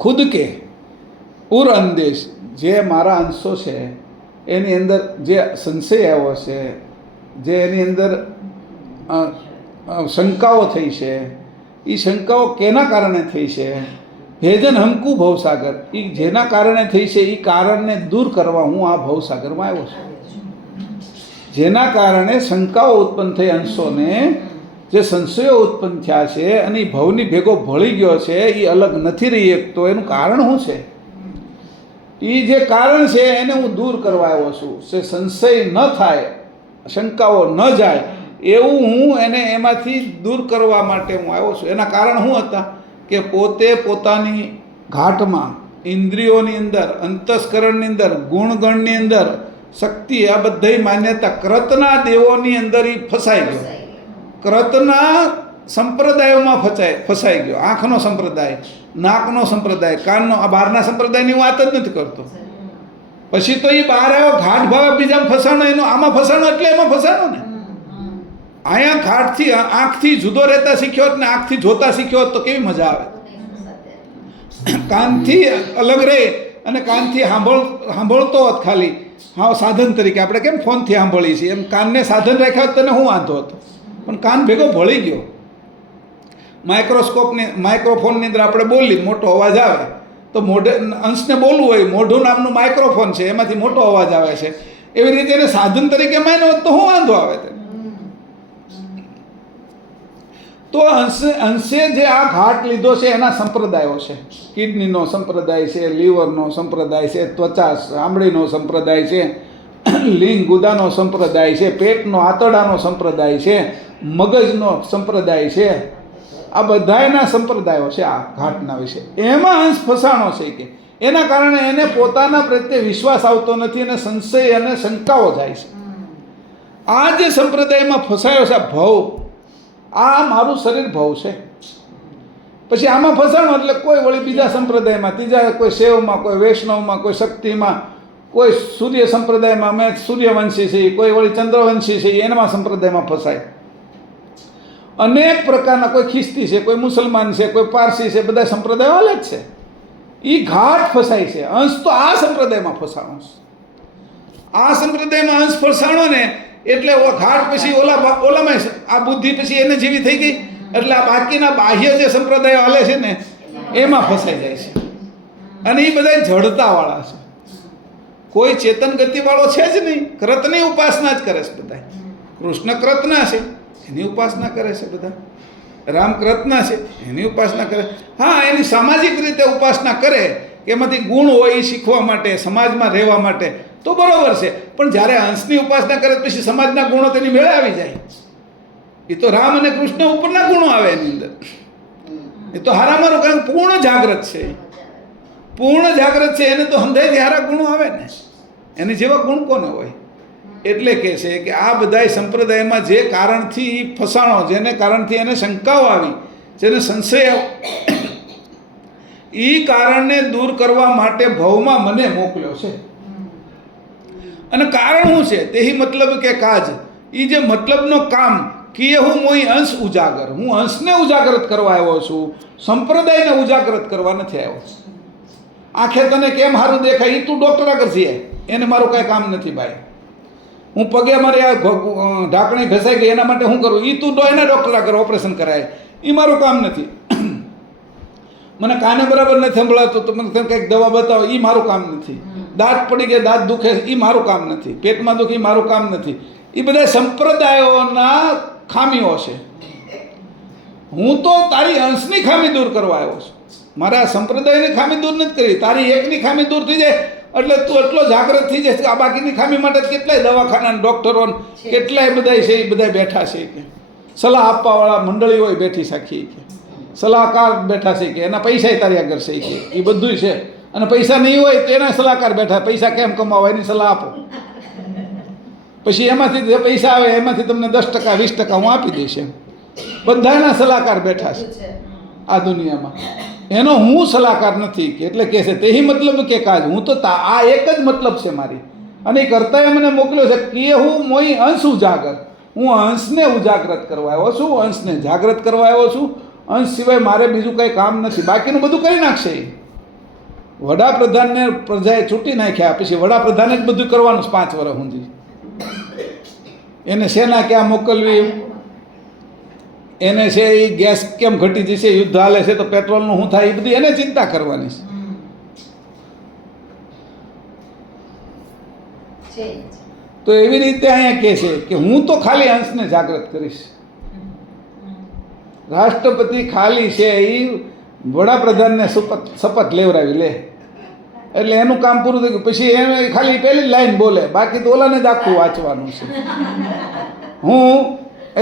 ખુદ કે ઉર અંદેશ, જે મારા અંશો છે એની અંદર જે સંશય આવ્યો છે, જે એની અંદર શંકાઓ થઈ છે, એ શંકાઓ કેના કારણે થઈ છે? ભેજન હમકુ ભવસાગર. એ જેના કારણે થઈ છે એ કારણને દૂર કરવા હું આ ભવસાગરમાં આવ્યો છું. જેના કારણે શંકાઓ ઉત્પન્ન થઈ, અંશોને જે સંશયો ઉત્પન્ન થયા છે અને એ ભવની ભેગો ભળી ગયો છે, એ અલગ નથી રહી શકતો. એનું કારણ શું છે? એ જે કારણ છે એને હું દૂર કરવા આવ્યો છું. સંશય ન થાય, શંકાઓ ન જાય એવું હું એને એમાંથી દૂર કરવા માટે હું આવ્યો છું. એના કારણ શું હતા? કે પોતે પોતાની ઘાટમાં, ઇન્દ્રિયોની અંદર, અંતસ્કરણની અંદર, ગુણગણની અંદર, શક્તિ, આ બધી માન્યતા કૃતના દેવોની અંદર એ ફસાઈ ગયો. કૃતના સંપ્રદાયોમાં ફસાઈ ગયો. આંખનો સંપ્રદાય, નાકનો સંપ્રદાય, કાનનો, આ બહારના સંપ્રદાયની હું વાત જ નથી કરતો. પછી તો એ બહાર આવ્યો, ઘાટ ભાવે બીજામાં ફસાણો, એનો આમાં ફસાણો એટલે એમાં ફસાણો ને. અહીંયા ઘાટથી, આંખથી જુદો રહેતા શીખ્યો હોત ને આંખથી જોતા શીખ્યો હોત તો કેવી મજા આવે. કાનથી અલગ રહે અને કાનથી સાંભળતો હોત ખાલી, હા, સાધન તરીકે આપણે કેમ ફોનથી સાંભળીએ છીએ એમ કાનને સાધન રાખ્યા હોત તને હું વાંધો હતો. પણ કાન ભેગો ભળી ગયો. માઇક્રોફોનની અંદર આપણે બોલી, મોટો અવાજ આવે તો અંશને બોલવું હોય, મોઢું નામનું માઇક્રોફોન છે, એમાંથી મોટો અવાજ આવે છે. એવી રીતે એને સાધન તરીકે માન્યો હોત તો શું વાંધો આવે? તો અંશે જે આ ઘાટ લીધો છે એના સંપ્રદાયો છે. કિડનીનો સંપ્રદાય છે, લીવરનો સંપ્રદાય છે, ત્વચા ચામડીનો સંપ્રદાય છે, લિંગ ગુદાનો સંપ્રદાય છે, પેટનો આંતરડાનો સંપ્રદાય છે, મગજનો સંપ્રદાય છે, આ બધાયના સંપ્રદાયો છે આ ઘાટના વિશે, એમાં અંશ ફસાણો છે કે એના કારણે એને પોતાના પ્રત્યે વિશ્વાસ આવતો નથી અને સંશય અને શંકાઓ જાય છે. આ જે સંપ્રદાયમાં ફસાયો છે ભવ, આ મારું શરીર ભવ છે, પછી આમાં ફસાણો એટલે કોઈ વળી બીજા સંપ્રદાયમાં, ત્રીજા કોઈ શૈવમાં, કોઈ વૈષ્ણવમાં, કોઈ શક્તિમાં, કોઈ સૂર્ય સંપ્રદાયમાં, અમે સૂર્યવંશી છીએ, કોઈ વળી ચંદ્રવંશી છે એનામાં સંપ્રદાયમાં ફસાય. અનેક પ્રકારના, કોઈ ખ્રિસ્તી છે, કોઈ મુસલમાન છે, કોઈ પારસી છે, બધા સંપ્રદાયો અલગ છે. એ ઘાટ ફસાય છે. અંશ તો આ સંપ્રદાયમાં ફસાણો છે. આ સંપ્રદાયમાં અંશ ફસાણો ને એટલે ઘાટ પછી ઓલામાં આ બુદ્ધિ પછી એને જેવી થઈ ગઈ એટલે આ બાકીના બાહ્ય જે સંપ્રદાયો હાલે છે ને એમાં ફસાઈ જાય છે. અને એ બધા જડતાવાળા છે, કોઈ ચેતન ગતિવાળો છે જ નહીં. કૃતની ઉપાસના જ કરે છે બધા. કૃષ્ણ કૃતના છે એની ઉપાસના કરે છે બધા, રામ કૃતના છે એની ઉપાસના કરે. હા, એની સામાજિક રીતે ઉપાસના કરે કે એમાંથી ગુણ હોય એ શીખવા માટે, સમાજમાં રહેવા માટે તો બરોબર છે. પણ જ્યારે અંશની ઉપાસના કરે પછી સમાજના ગુણો તેની મેળે આવી જાય. એ તો રામ અને કૃષ્ણ ઉપરના ગુણો આવે એની અંદર. એ તો હારામારું કારણ પૂર્ણ જાગ્રત છે, પૂર્ણ જાગ્રત છે, એને તો સમજાય હારા ગુણો આવે ને, એની જેવા ગુણ કોને હોય. એટલે કહે છે કે આ બધા સંપ્રદાયમાં જે કારણથી ફસાણો, જેને કારણથી એને શંકાઓ આવી, જેને સંશય, એ કારણને દૂર કરવા માટે ભવમાં મને મોકલ્યો છે. અને કારણ શું છે? તે મતલબ કે કાજ, એ જે મતલબનો કામ કે હું મોઈ અંશ ઉજાગર, હું અંશને ઉજાગરત કરવા આવ્યો છું, સંપ્રદાયને ઉજાગરત કરવા નથી આવ્યો. આંખે તને કેમ સારું દેખાય એ તું ડૉક્ટર આગળ છીએ, એને મારું કાંઈ કામ નથી ભાઈ. હું પગે મારે આ ઢાંકણી ઘસાઈ ગઈ એના માટે શું કરું એ તું એના ડૉક્ટર આગળ ઓપરેશન કરાય, એ મારું કામ નથી. મને કાને બરાબર નથી સંભળાતું તો મને કંઈક દવા બતાવો, એ મારું કામ નથી. દાંત પડી ગયા, દાંત દુખે, એ મારું કામ નથી. પેટમાં દુખે, એ મારું કામ નથી. એ બધા સંપ્રદાયોના ખામીઓ છે. હું તો તારી અંશની ખામી દૂર કરવા આવ્યો છું, મારા સંપ્રદાયની ખામી દૂર નથી કરી. તારી એકની ખામી દૂર થઈ જાય એટલે તું એટલો જાગૃત થઈ જાય. આ બાકીની ખામી માટે કેટલાય દવાખાના, ડૉક્ટરો, કેટલાય બધા છે, એ બધા બેઠા છે કે સલાહ આપવાવાળા મંડળી હોય બેઠી સાખી કે સલાહકાર બેઠા છે કે એના પૈસા તારી આગળ છે કે એ બધું છે. અને પૈસા નહીં હોય તો એના સલાહકાર બેઠા, પૈસા કેમ કમાવા એની સલાહ આપો. પછી એમાંથી જે પૈસા આવે એમાંથી તમને 10% 20% હું આપી દઈશ. એમ બધાના સલાહકાર બેઠા છે આ દુનિયામાં. એનો હું સલાહકાર નથી કે એટલે કહે છે તે મતલબ કે કાજ, હું તો આ એક જ મતલબ છે મારી. અને એ કરતાએ મને મોકલ્યો છે કે હું મોઈ અંશ ઉજાગર, હું અંશને ઉજાગૃત કરવા આવ્યો છું, અંશને જાગૃત કરવા આવ્યો છું. અંશ સિવાય મારે બીજું કંઈ કામ નથી. બાકીનું બધું કરી નાખશે. વડાપ્રધાનને પ્રજાએ ચૂંટી નાખ્યા, પછી વડાપ્રધાને જ બધું કરવાનું 5 વર્ષ સુધી. એને સેના ક્યાં મોકલવી, એને છે એ ગેસ કેમ ઘટી જશે, યુદ્ધ હાલે છે તો પેટ્રોલનું શું થાય, એ બધી એને ચિંતા કરવાની છે. તો એવી રીતે અહીંયા કહે છે કે હું તો ખાલી અંશને જાગૃત કરીશ. રાષ્ટ્રપતિ ખાલી છે એ વડાપ્રધાનને શપથ લેવડાવી લે એટલે એનું કામ પૂરું થઈ ગયું. પછી એને ખાલી પહેલી લાઈન બોલે, બાકી તો ઓલાને જ આખું વાંચવાનું છે. હું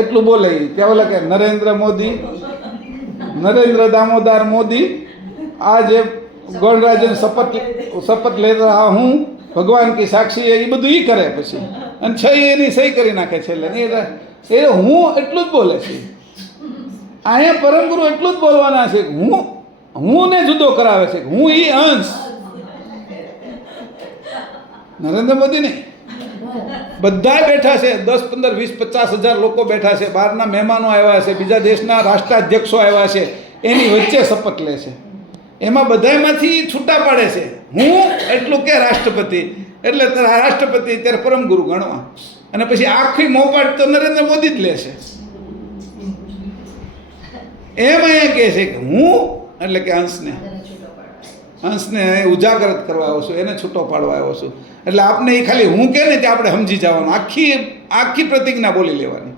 એટલું બોલે ત્યાં ઓલા કે નરેન્દ્ર મોદી, નરેન્દ્ર દામોદર મોદી આ જે ગણરાજ્યને શપથ લે રહા હું ભગવાન કી સાક્ષી, એ બધું એ કરે પછી અને એની સહી કરી નાખે છેલ્લે. એ હું એટલું જ બોલે છે. અહીંયા પરમગુરુ એટલું જ બોલવાના છે કે હું ને જુદો કરાવે છે. હું એ અંશ, નરેન્દ્ર મોદી નહીં, બધા બેઠા છે. 10, 15, 20, 50 હજાર લોકો બેઠા છે. બહારના મહેમાનો આવ્યા છે, બીજા દેશના રાષ્ટ્રાધ્યક્ષો આવ્યા છે, એની વચ્ચે શપથ લે છે. એમાં બધામાંથી છૂટા પાડે છે. હું એટલું કે રાષ્ટ્રપતિ એટલે રાષ્ટ્રપતિ ત્યારે પરમગુરુ ગણવા, અને પછી આખી મોપાટ તો નરેન્દ્ર મોદી જ લે છે. એમ અહીંયા કહે છે કે હું એટલે કે અંશને ઉજાગરત કરવા આવ્યો છું, એને છૂટો પાડવા આવ્યો છું. એટલે આપણે એ ખાલી હું કે ને તે આપણે સમજી જવાનું, આખી પ્રતિજ્ઞા બોલી લેવાની,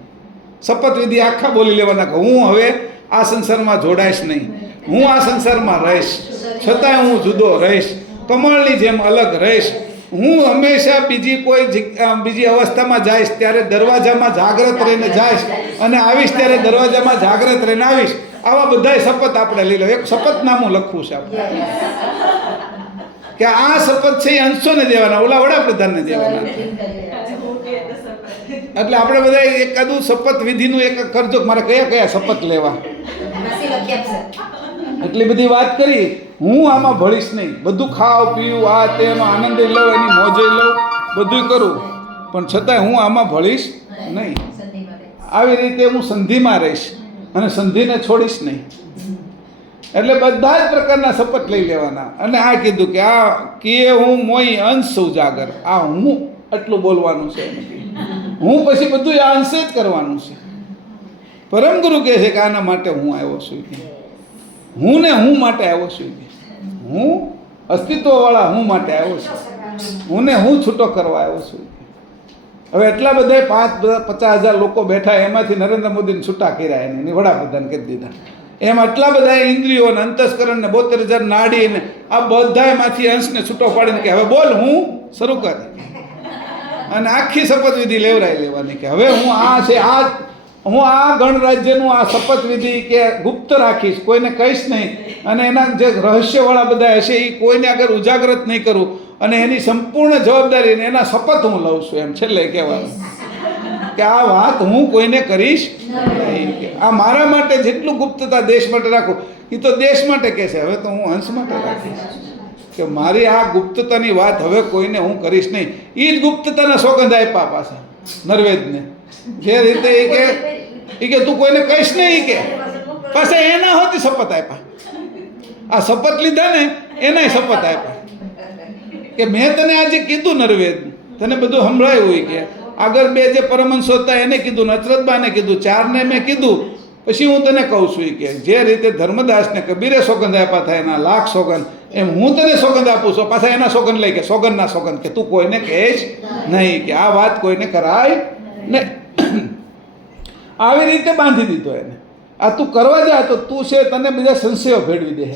શપથવિધિ આખા બોલી લેવાના કે હું હવે આ સંસારમાં જોડાઈશ નહીં, હું આ સંસારમાં રહીશ, છતાંય હું જુદો રહીશ, કમળની જેમ અલગ રહીશ, હું હંમેશા બીજી અવસ્થામાં જઈશ ત્યારે દરવાજામાં જાગ્રત રહીને જઈશ અને આવીશ ત્યારે દરવાજામાં જાગ્રત રહીને આવીશ. આવા બધાય શપથ આપણે લઈ લો. એક શપથનામું લખવું છે આપણે કે આ શપથ છે એ અંશોને દેવાના, ઓલા વડાપ્રધાનને દેવાના. એટલે આપણે બધા એકાદું શપથ વિધિનું એક કરજો કે મારે કયા કયા શપથ લેવા. એટલી બધી વાત કરી. હું આમાં ભળીશ નહીં, બધું ખાવ પીવું આ તેનો આનંદ લઉં, એની મોજે લઉં, બધું કરું, પણ છતાંય હું આમાં ભળીશ નહીં. આવી રીતે હું સંધિમાં રહીશ અને સંધિને છોડીશ નહીં. એટલે બધા જ પ્રકારના શપથ લઈ લેવાના. અને આ કીધું કે આ કિયે હું મોઈ અંશ ઉજાગર, આ હું આટલું બોલવાનું છે. હું પછી બધું આ અંશે જ કરવાનું છે. પરમ ગુરુ કહે છે કે આના માટે હું આવ્યો છું. હું ને હું માટે આવ્યો છું. હું અસ્તિત્વવાળા હું માટે આવ્યો છું. હું ને હું છૂટો કરવા આવ્યો છું. હવે એટલા બધા 50,000 લોકો બેઠા, એમાંથી નરેન્દ્ર મોદીને છૂટા કર્યા, એને વડાપ્રધાન કરી દીધા. એમ આટલા બધા ઇન્દ્રિયો ને અંતસ્કરણ ને 72,000 નાડી ને આ બધામાંથી અંશને છૂટો પાડીને કે હવે બોલ, હું શરૂ કર. અને આખી શપથવિધિ લેવરાઈ લેવાની કે હવે હું આ છે, હું આ ગણરાજ્યનું આ શપથવિધિ કે ગુપ્ત રાખીશ, કોઈને કહીશ નહીં. અને એના જે રહસ્યવાળા બધા હશે એ કોઈને આગળ ઉજાગરત નહીં કરું. અને એની સંપૂર્ણ જવાબદારી ને એના શપથ હું લઉં છું. એમ છેલ્લે કહેવાનું કે આ વાત હું કોઈને કરીશ નહીં. આ મારા માટે જેટલું ગુપ્તતા દેશ માટે રાખું એ તો દેશ માટે કહે છે, હવે તો હું અંશ માટે રાખીશ કે મારી આ ગુપ્તતાની વાત હવે કોઈને હું કરીશ નહીં. એ જ ગુપ્તતાના સોગંદ આપ્યા પાછા નરવેદને. જે રીતે એ કે તું કોઈને કહીશ નહીં, કે પાછા એના હોતી શપથ આપ્યા. આ શપથ લીધા ને એનાય શપથ આપ્યા કે મેં તને આજે કીધું નરવેદ, તને બધું સંભળાયું હોય કે આગળ 2 જે પરમહંસો હતા એને કીધું, નચરતબાને કીધું, 4ને મેં કીધું, પછી હું તને કહું છું કે જે રીતે ધર્મદાસને કબીરે સોગંદ આપ્યા થાય એના લાખ સોગંદ, એમ હું તને સોગંદ આપું છું. પાછા એના સોગંદ લઈ કે સોગંદના સોગંદ કે તું કોઈને કહેશ નહીં, કે આ વાત કોઈને કરાય નહીં. આવી રીતે બાંધી દીધો એને. આ તું કરવા જા તો તું છે તને બીજા સંશયો ભેળવી દે.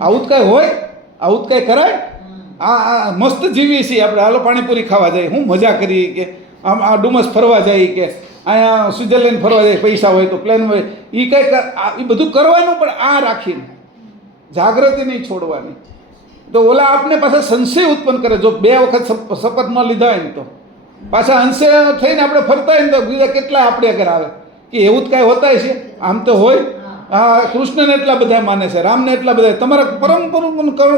આવું જ કાંઈ હોય? આવું જ કાંઈ કરાય? આ મસ્ત જીવી છીએ આપણે, હાલો પાણીપુરી ખાવા જાય, હું મજા કરી કે આમ આ ડુમસ ફરવા જાય, કે અહીંયા સ્વિટ્ઝરલેન્ડ ફરવા જાય, પૈસા હોય તો પ્લેન હોય, એ કંઈક એ બધું કરવાનું, પણ આ રાખીને જાગૃતિ નહીં છોડવાની. તો ઓલા આપને પાછા સંશય ઉત્પન્ન કરે. જો 2 વખત શપથ ન લીધા હોય ને તો પાછા અંશે થઈને આપણે ફરતા હોય ને તો બીજા કેટલા આપણે આગળ આવે કે એવું જ કાંઈ હોતા છે. આમ તો હોય. હા, કૃષ્ણને એટલા બધા માને છે, રામને એટલા બધા, તમારા પરમ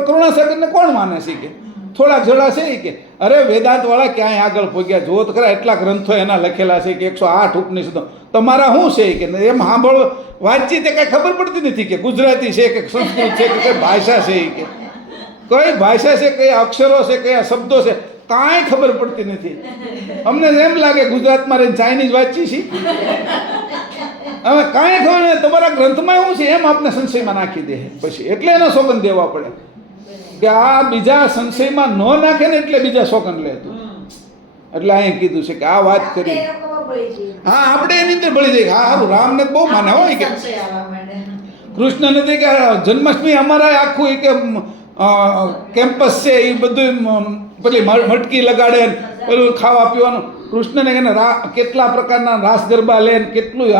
કરુણાસાગરને કોણ માને છે? કે થોડા જડા છે કે અરે વેદાંતવાળા ક્યાંય આગળ પહોંચ્યા જુઓ તો ખરા, એટલા ગ્રંથો એના લખેલા છે કે 108 ઉપનિષદો. તમારા શું છે કે એમ સાંભળો વાતચીત કાંઈ ખબર પડતી નથી કે ગુજરાતી છે કે સંસ્કૃત છે કે કઈ ભાષા છે, કે કઈ ભાષા છે, કયા અક્ષરો છે, કયા શબ્દો છે, કાંઈ ખબર પડતી નથી. અમને એમ લાગે ગુજરાતમાં રહીને ચાઇનીઝ વાંચી છે. હવે કાંઈ ખબર નહીં, તમારા ગ્રંથમાં શું છે એમ આપને સંશયમાં નાખી દે. પછી એટલે એનો સોગંદ દેવા પડે કે આ બીજા સંશયમાં ન નાખે ને એટલે બીજા સોગંદ લે તું. એટલે અહીં કીધું છે કે આ વાત કરી. હા, આપણે એની અંદર ભળી જાય. હા, સારું, રામને બહુ માને હોય કે કૃષ્ણ નથી કે જન્માષ્ટમી અમારા આખું કે કેમ્પસ છે એ બધું પેલી મટકી લગાડે, પેલું ખાવા પીવાનું. કૃષ્ણને કેટલા પ્રકારના રાસ ગરબા લે, કેટલું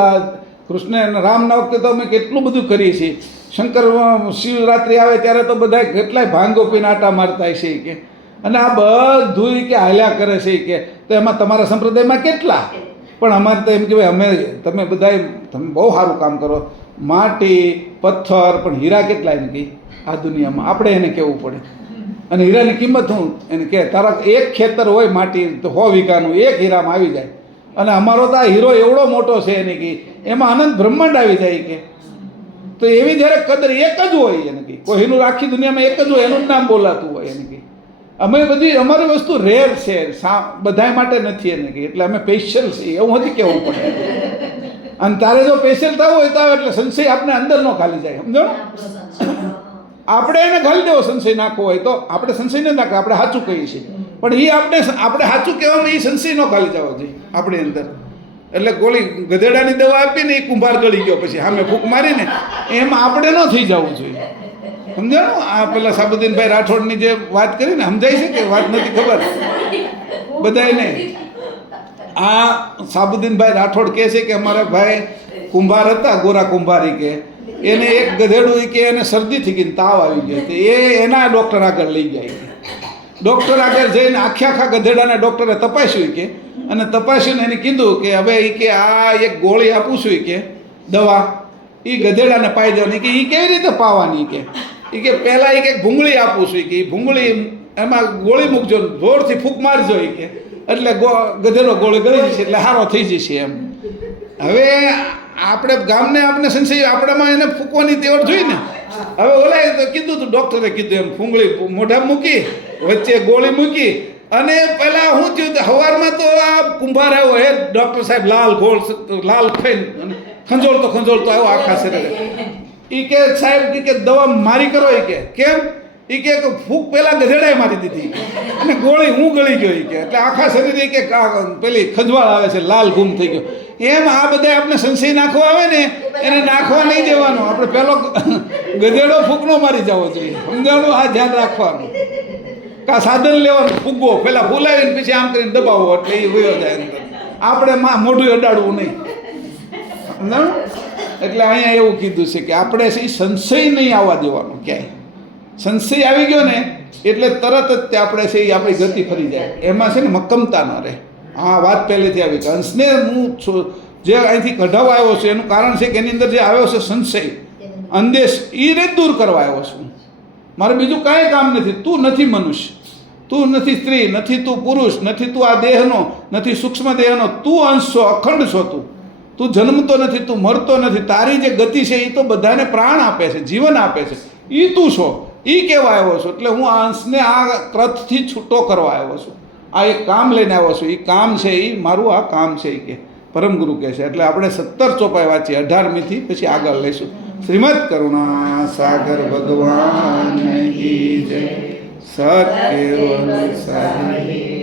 કૃષ્ણ રામના વખતે તો અમે કેટલું બધું કરીએ છીએ. શંકર શિવરાત્રિ આવે ત્યારે તો બધા કેટલાય ભાંગો પીને આટા મારતા છે કે, અને આ બધું કે હાલ્યા કરે છે કે. તો એમાં તમારા સંપ્રદાયમાં કેટલા? પણ અમારે તો એમ કહેવાય અમે તમે બધા તમે બહુ સારું કામ કરો, માટી પથ્થર પણ હીરા કેટલા એમ કહી આ દુનિયામાં. આપણે એને કહેવું પડે. અને હીરાની કિંમત શું? એને કહે તારા એક ખેતર હોય માટી તો 100 વીઘાનું, એક હીરામાં આવી જાય. અને અમારો તો આ હીરો એવડો મોટો છે એને કહી, એમાં અનંત બ્રહ્માંડ આવી જાય કે. તો એવી જ્યારે કદર એક જ હોય એને કહી, કોઈનું આખી દુનિયામાં એક જ હોય, એનું નામ બોલાતું હોય એને કહી. અમે બધી અમારી વસ્તુ રેર છે, બધા માટે નથી એને કહી. એટલે અમે સ્પેશિયલ છીએ એવું નથી કહેવું પડે. અને તારે જો સ્પેશિયલ થવું હોય તો આવે, એટલે સંશય આપણે અંદર ન ખાલી જાય, સમજો? આપણે એને ખાલી દેવો સંશય નાખવો હોય તો. આપણે સંશય ન નાખે, આપણે સાચું કહીએ છીએ, પણ એ આપણે સાચું કહેવામાં એ સંશય ન ખાલી જવો જોઈએ આપણી અંદર. એટલે ગોળી ગધેડાની દવા આપીને એ કુંભાર ગળી ગયો પછી સામે ફૂંક મારીને, એમ આપણે ન થઈ જવું જોઈએ. સમજાણું? આ પેલા સાબુદ્દીનભાઈ રાઠોડની જે વાત કરી ને, સમજાય છે કે વાત નથી ખબર બધાયને? આ સાબુદ્દીનભાઈ રાઠોડ કહે છે કે અમારા ભાઈ કુંભાર હતા, ગોરા કુંભારી, કે એને એક ગધેડું કે એને શરદી થઈ ગઈ, તાવ આવી ગયો, તો એના ડૉક્ટર આગળ લઈ જાય. ડૉક્ટર આગળ જઈને આખા ગધેડાને ડૉક્ટરે તપાસ્યું કે, અને તપાસીને એને કીધું કે હવે એ કે આ એક ગોળી આપું છું કે દવા, એ ગધેડાને પાઈ દેવાની. કે એ કેવી રીતે પાવાની? કે પહેલાં એક ભૂંગળી આપું છું કે એ ભૂંગળી એમાં ગોળી મૂકજો, જોરથી ફૂંક મારજો કે, એટલે ગધેડો ગોળી ગળી જશે, એટલે સારો થઈ જશે એમ. હવે આપણે ગામને આપણે સંશય આપણામાં એને ફૂંકવાની તેવડ જોઈ ને. હવે ઓલાએ તો કીધું તું, ડૉક્ટરે કીધું એમ, ભૂંગળી મોઢા મૂકી, વચ્ચે ગોળી મૂકી, અને પહેલાં શું થયું, સવારમાં તો આ કુંભાર આવ્યો, હે ડૉક્ટર સાહેબ લાલ ખાઈને ખંજોળતો આવ્યો આખા શરીરે. એ કે સાહેબ કે દવા મારી કરો. એ કે કેમ? એ કે ફૂંક પહેલાં ગધેડાએ મારી દીધી અને ગોળી હું ગળી ગયો. કે એટલે આખા શરીરે કે પેલી ખંજવાળ આવે છે, લાલ ગુમ થઈ ગયો. એમ આ બધા આપણે સંશય નાખવા આવે ને, એને નાખવા નહીં દેવાનો. આપણે પહેલો ગધેડો ફૂંકનો મારી જવો જોઈએ, સમજાણું? આ ધ્યાન રાખવાનું. કા સાધન લેવાનું, ફૂગવો પહેલાં ફૂલાવીને પછી આમ કરીને દબાવો, એટલે એ વયો જાય અંદર. આપણે મોઢું અડાડવું નહીં, સમજાણું? એટલે અહીંયા એવું કીધું છે કે આપણે સંશય નહીં આવવા દેવાનો ક્યાંય. સંશય આવી ગયો ને એટલે તરત જ તે આપણે છે એ આપણી ગતિ ફરી જાય. એમાં છે ને મક્કમતા ન રહે. આ વાત પહેલેથી આવી કે અંશને હું જે અહીંથી કઢાવવા આવ્યો છું એનું કારણ છે કે એની અંદર જે આવ્યો છે સંશય, અંદેશ, એ રીત દૂર કરવા આવ્યો છું. મારે બીજું કાંઈ કામ નથી. તું નથી મનુષ્ય, તું નથી સ્ત્રી, નથી તું પુરુષ, નથી તું આ દેહનો, નથી સૂક્ષ્મ દેહનો. તું અંશ છો, અખંડ છો. તું જન્મતો નથી, તું મરતો નથી. તારી જે ગતિ છે એ તો બધાને પ્રાણ આપે છે, જીવન આપે છે. એ તું છો, એ કહેવા આવ્યો છું. એટલે હું આ અંશને આ ક્રથથી છૂટો કરવા આવ્યો છું. આ એક કામ લઈને આવ્યો છું. એ કામ છે, એ મારું આ કામ છે, એ કે પરમગુરુ કહે છે. એટલે આપણે 17 ચોપાઈ વાંચીએ, 18મીથી પછી આગળ લઈશું. શ્રીમદ કરુણા સાગર ભગવાન કી જય. સત કેવલ સાઈ.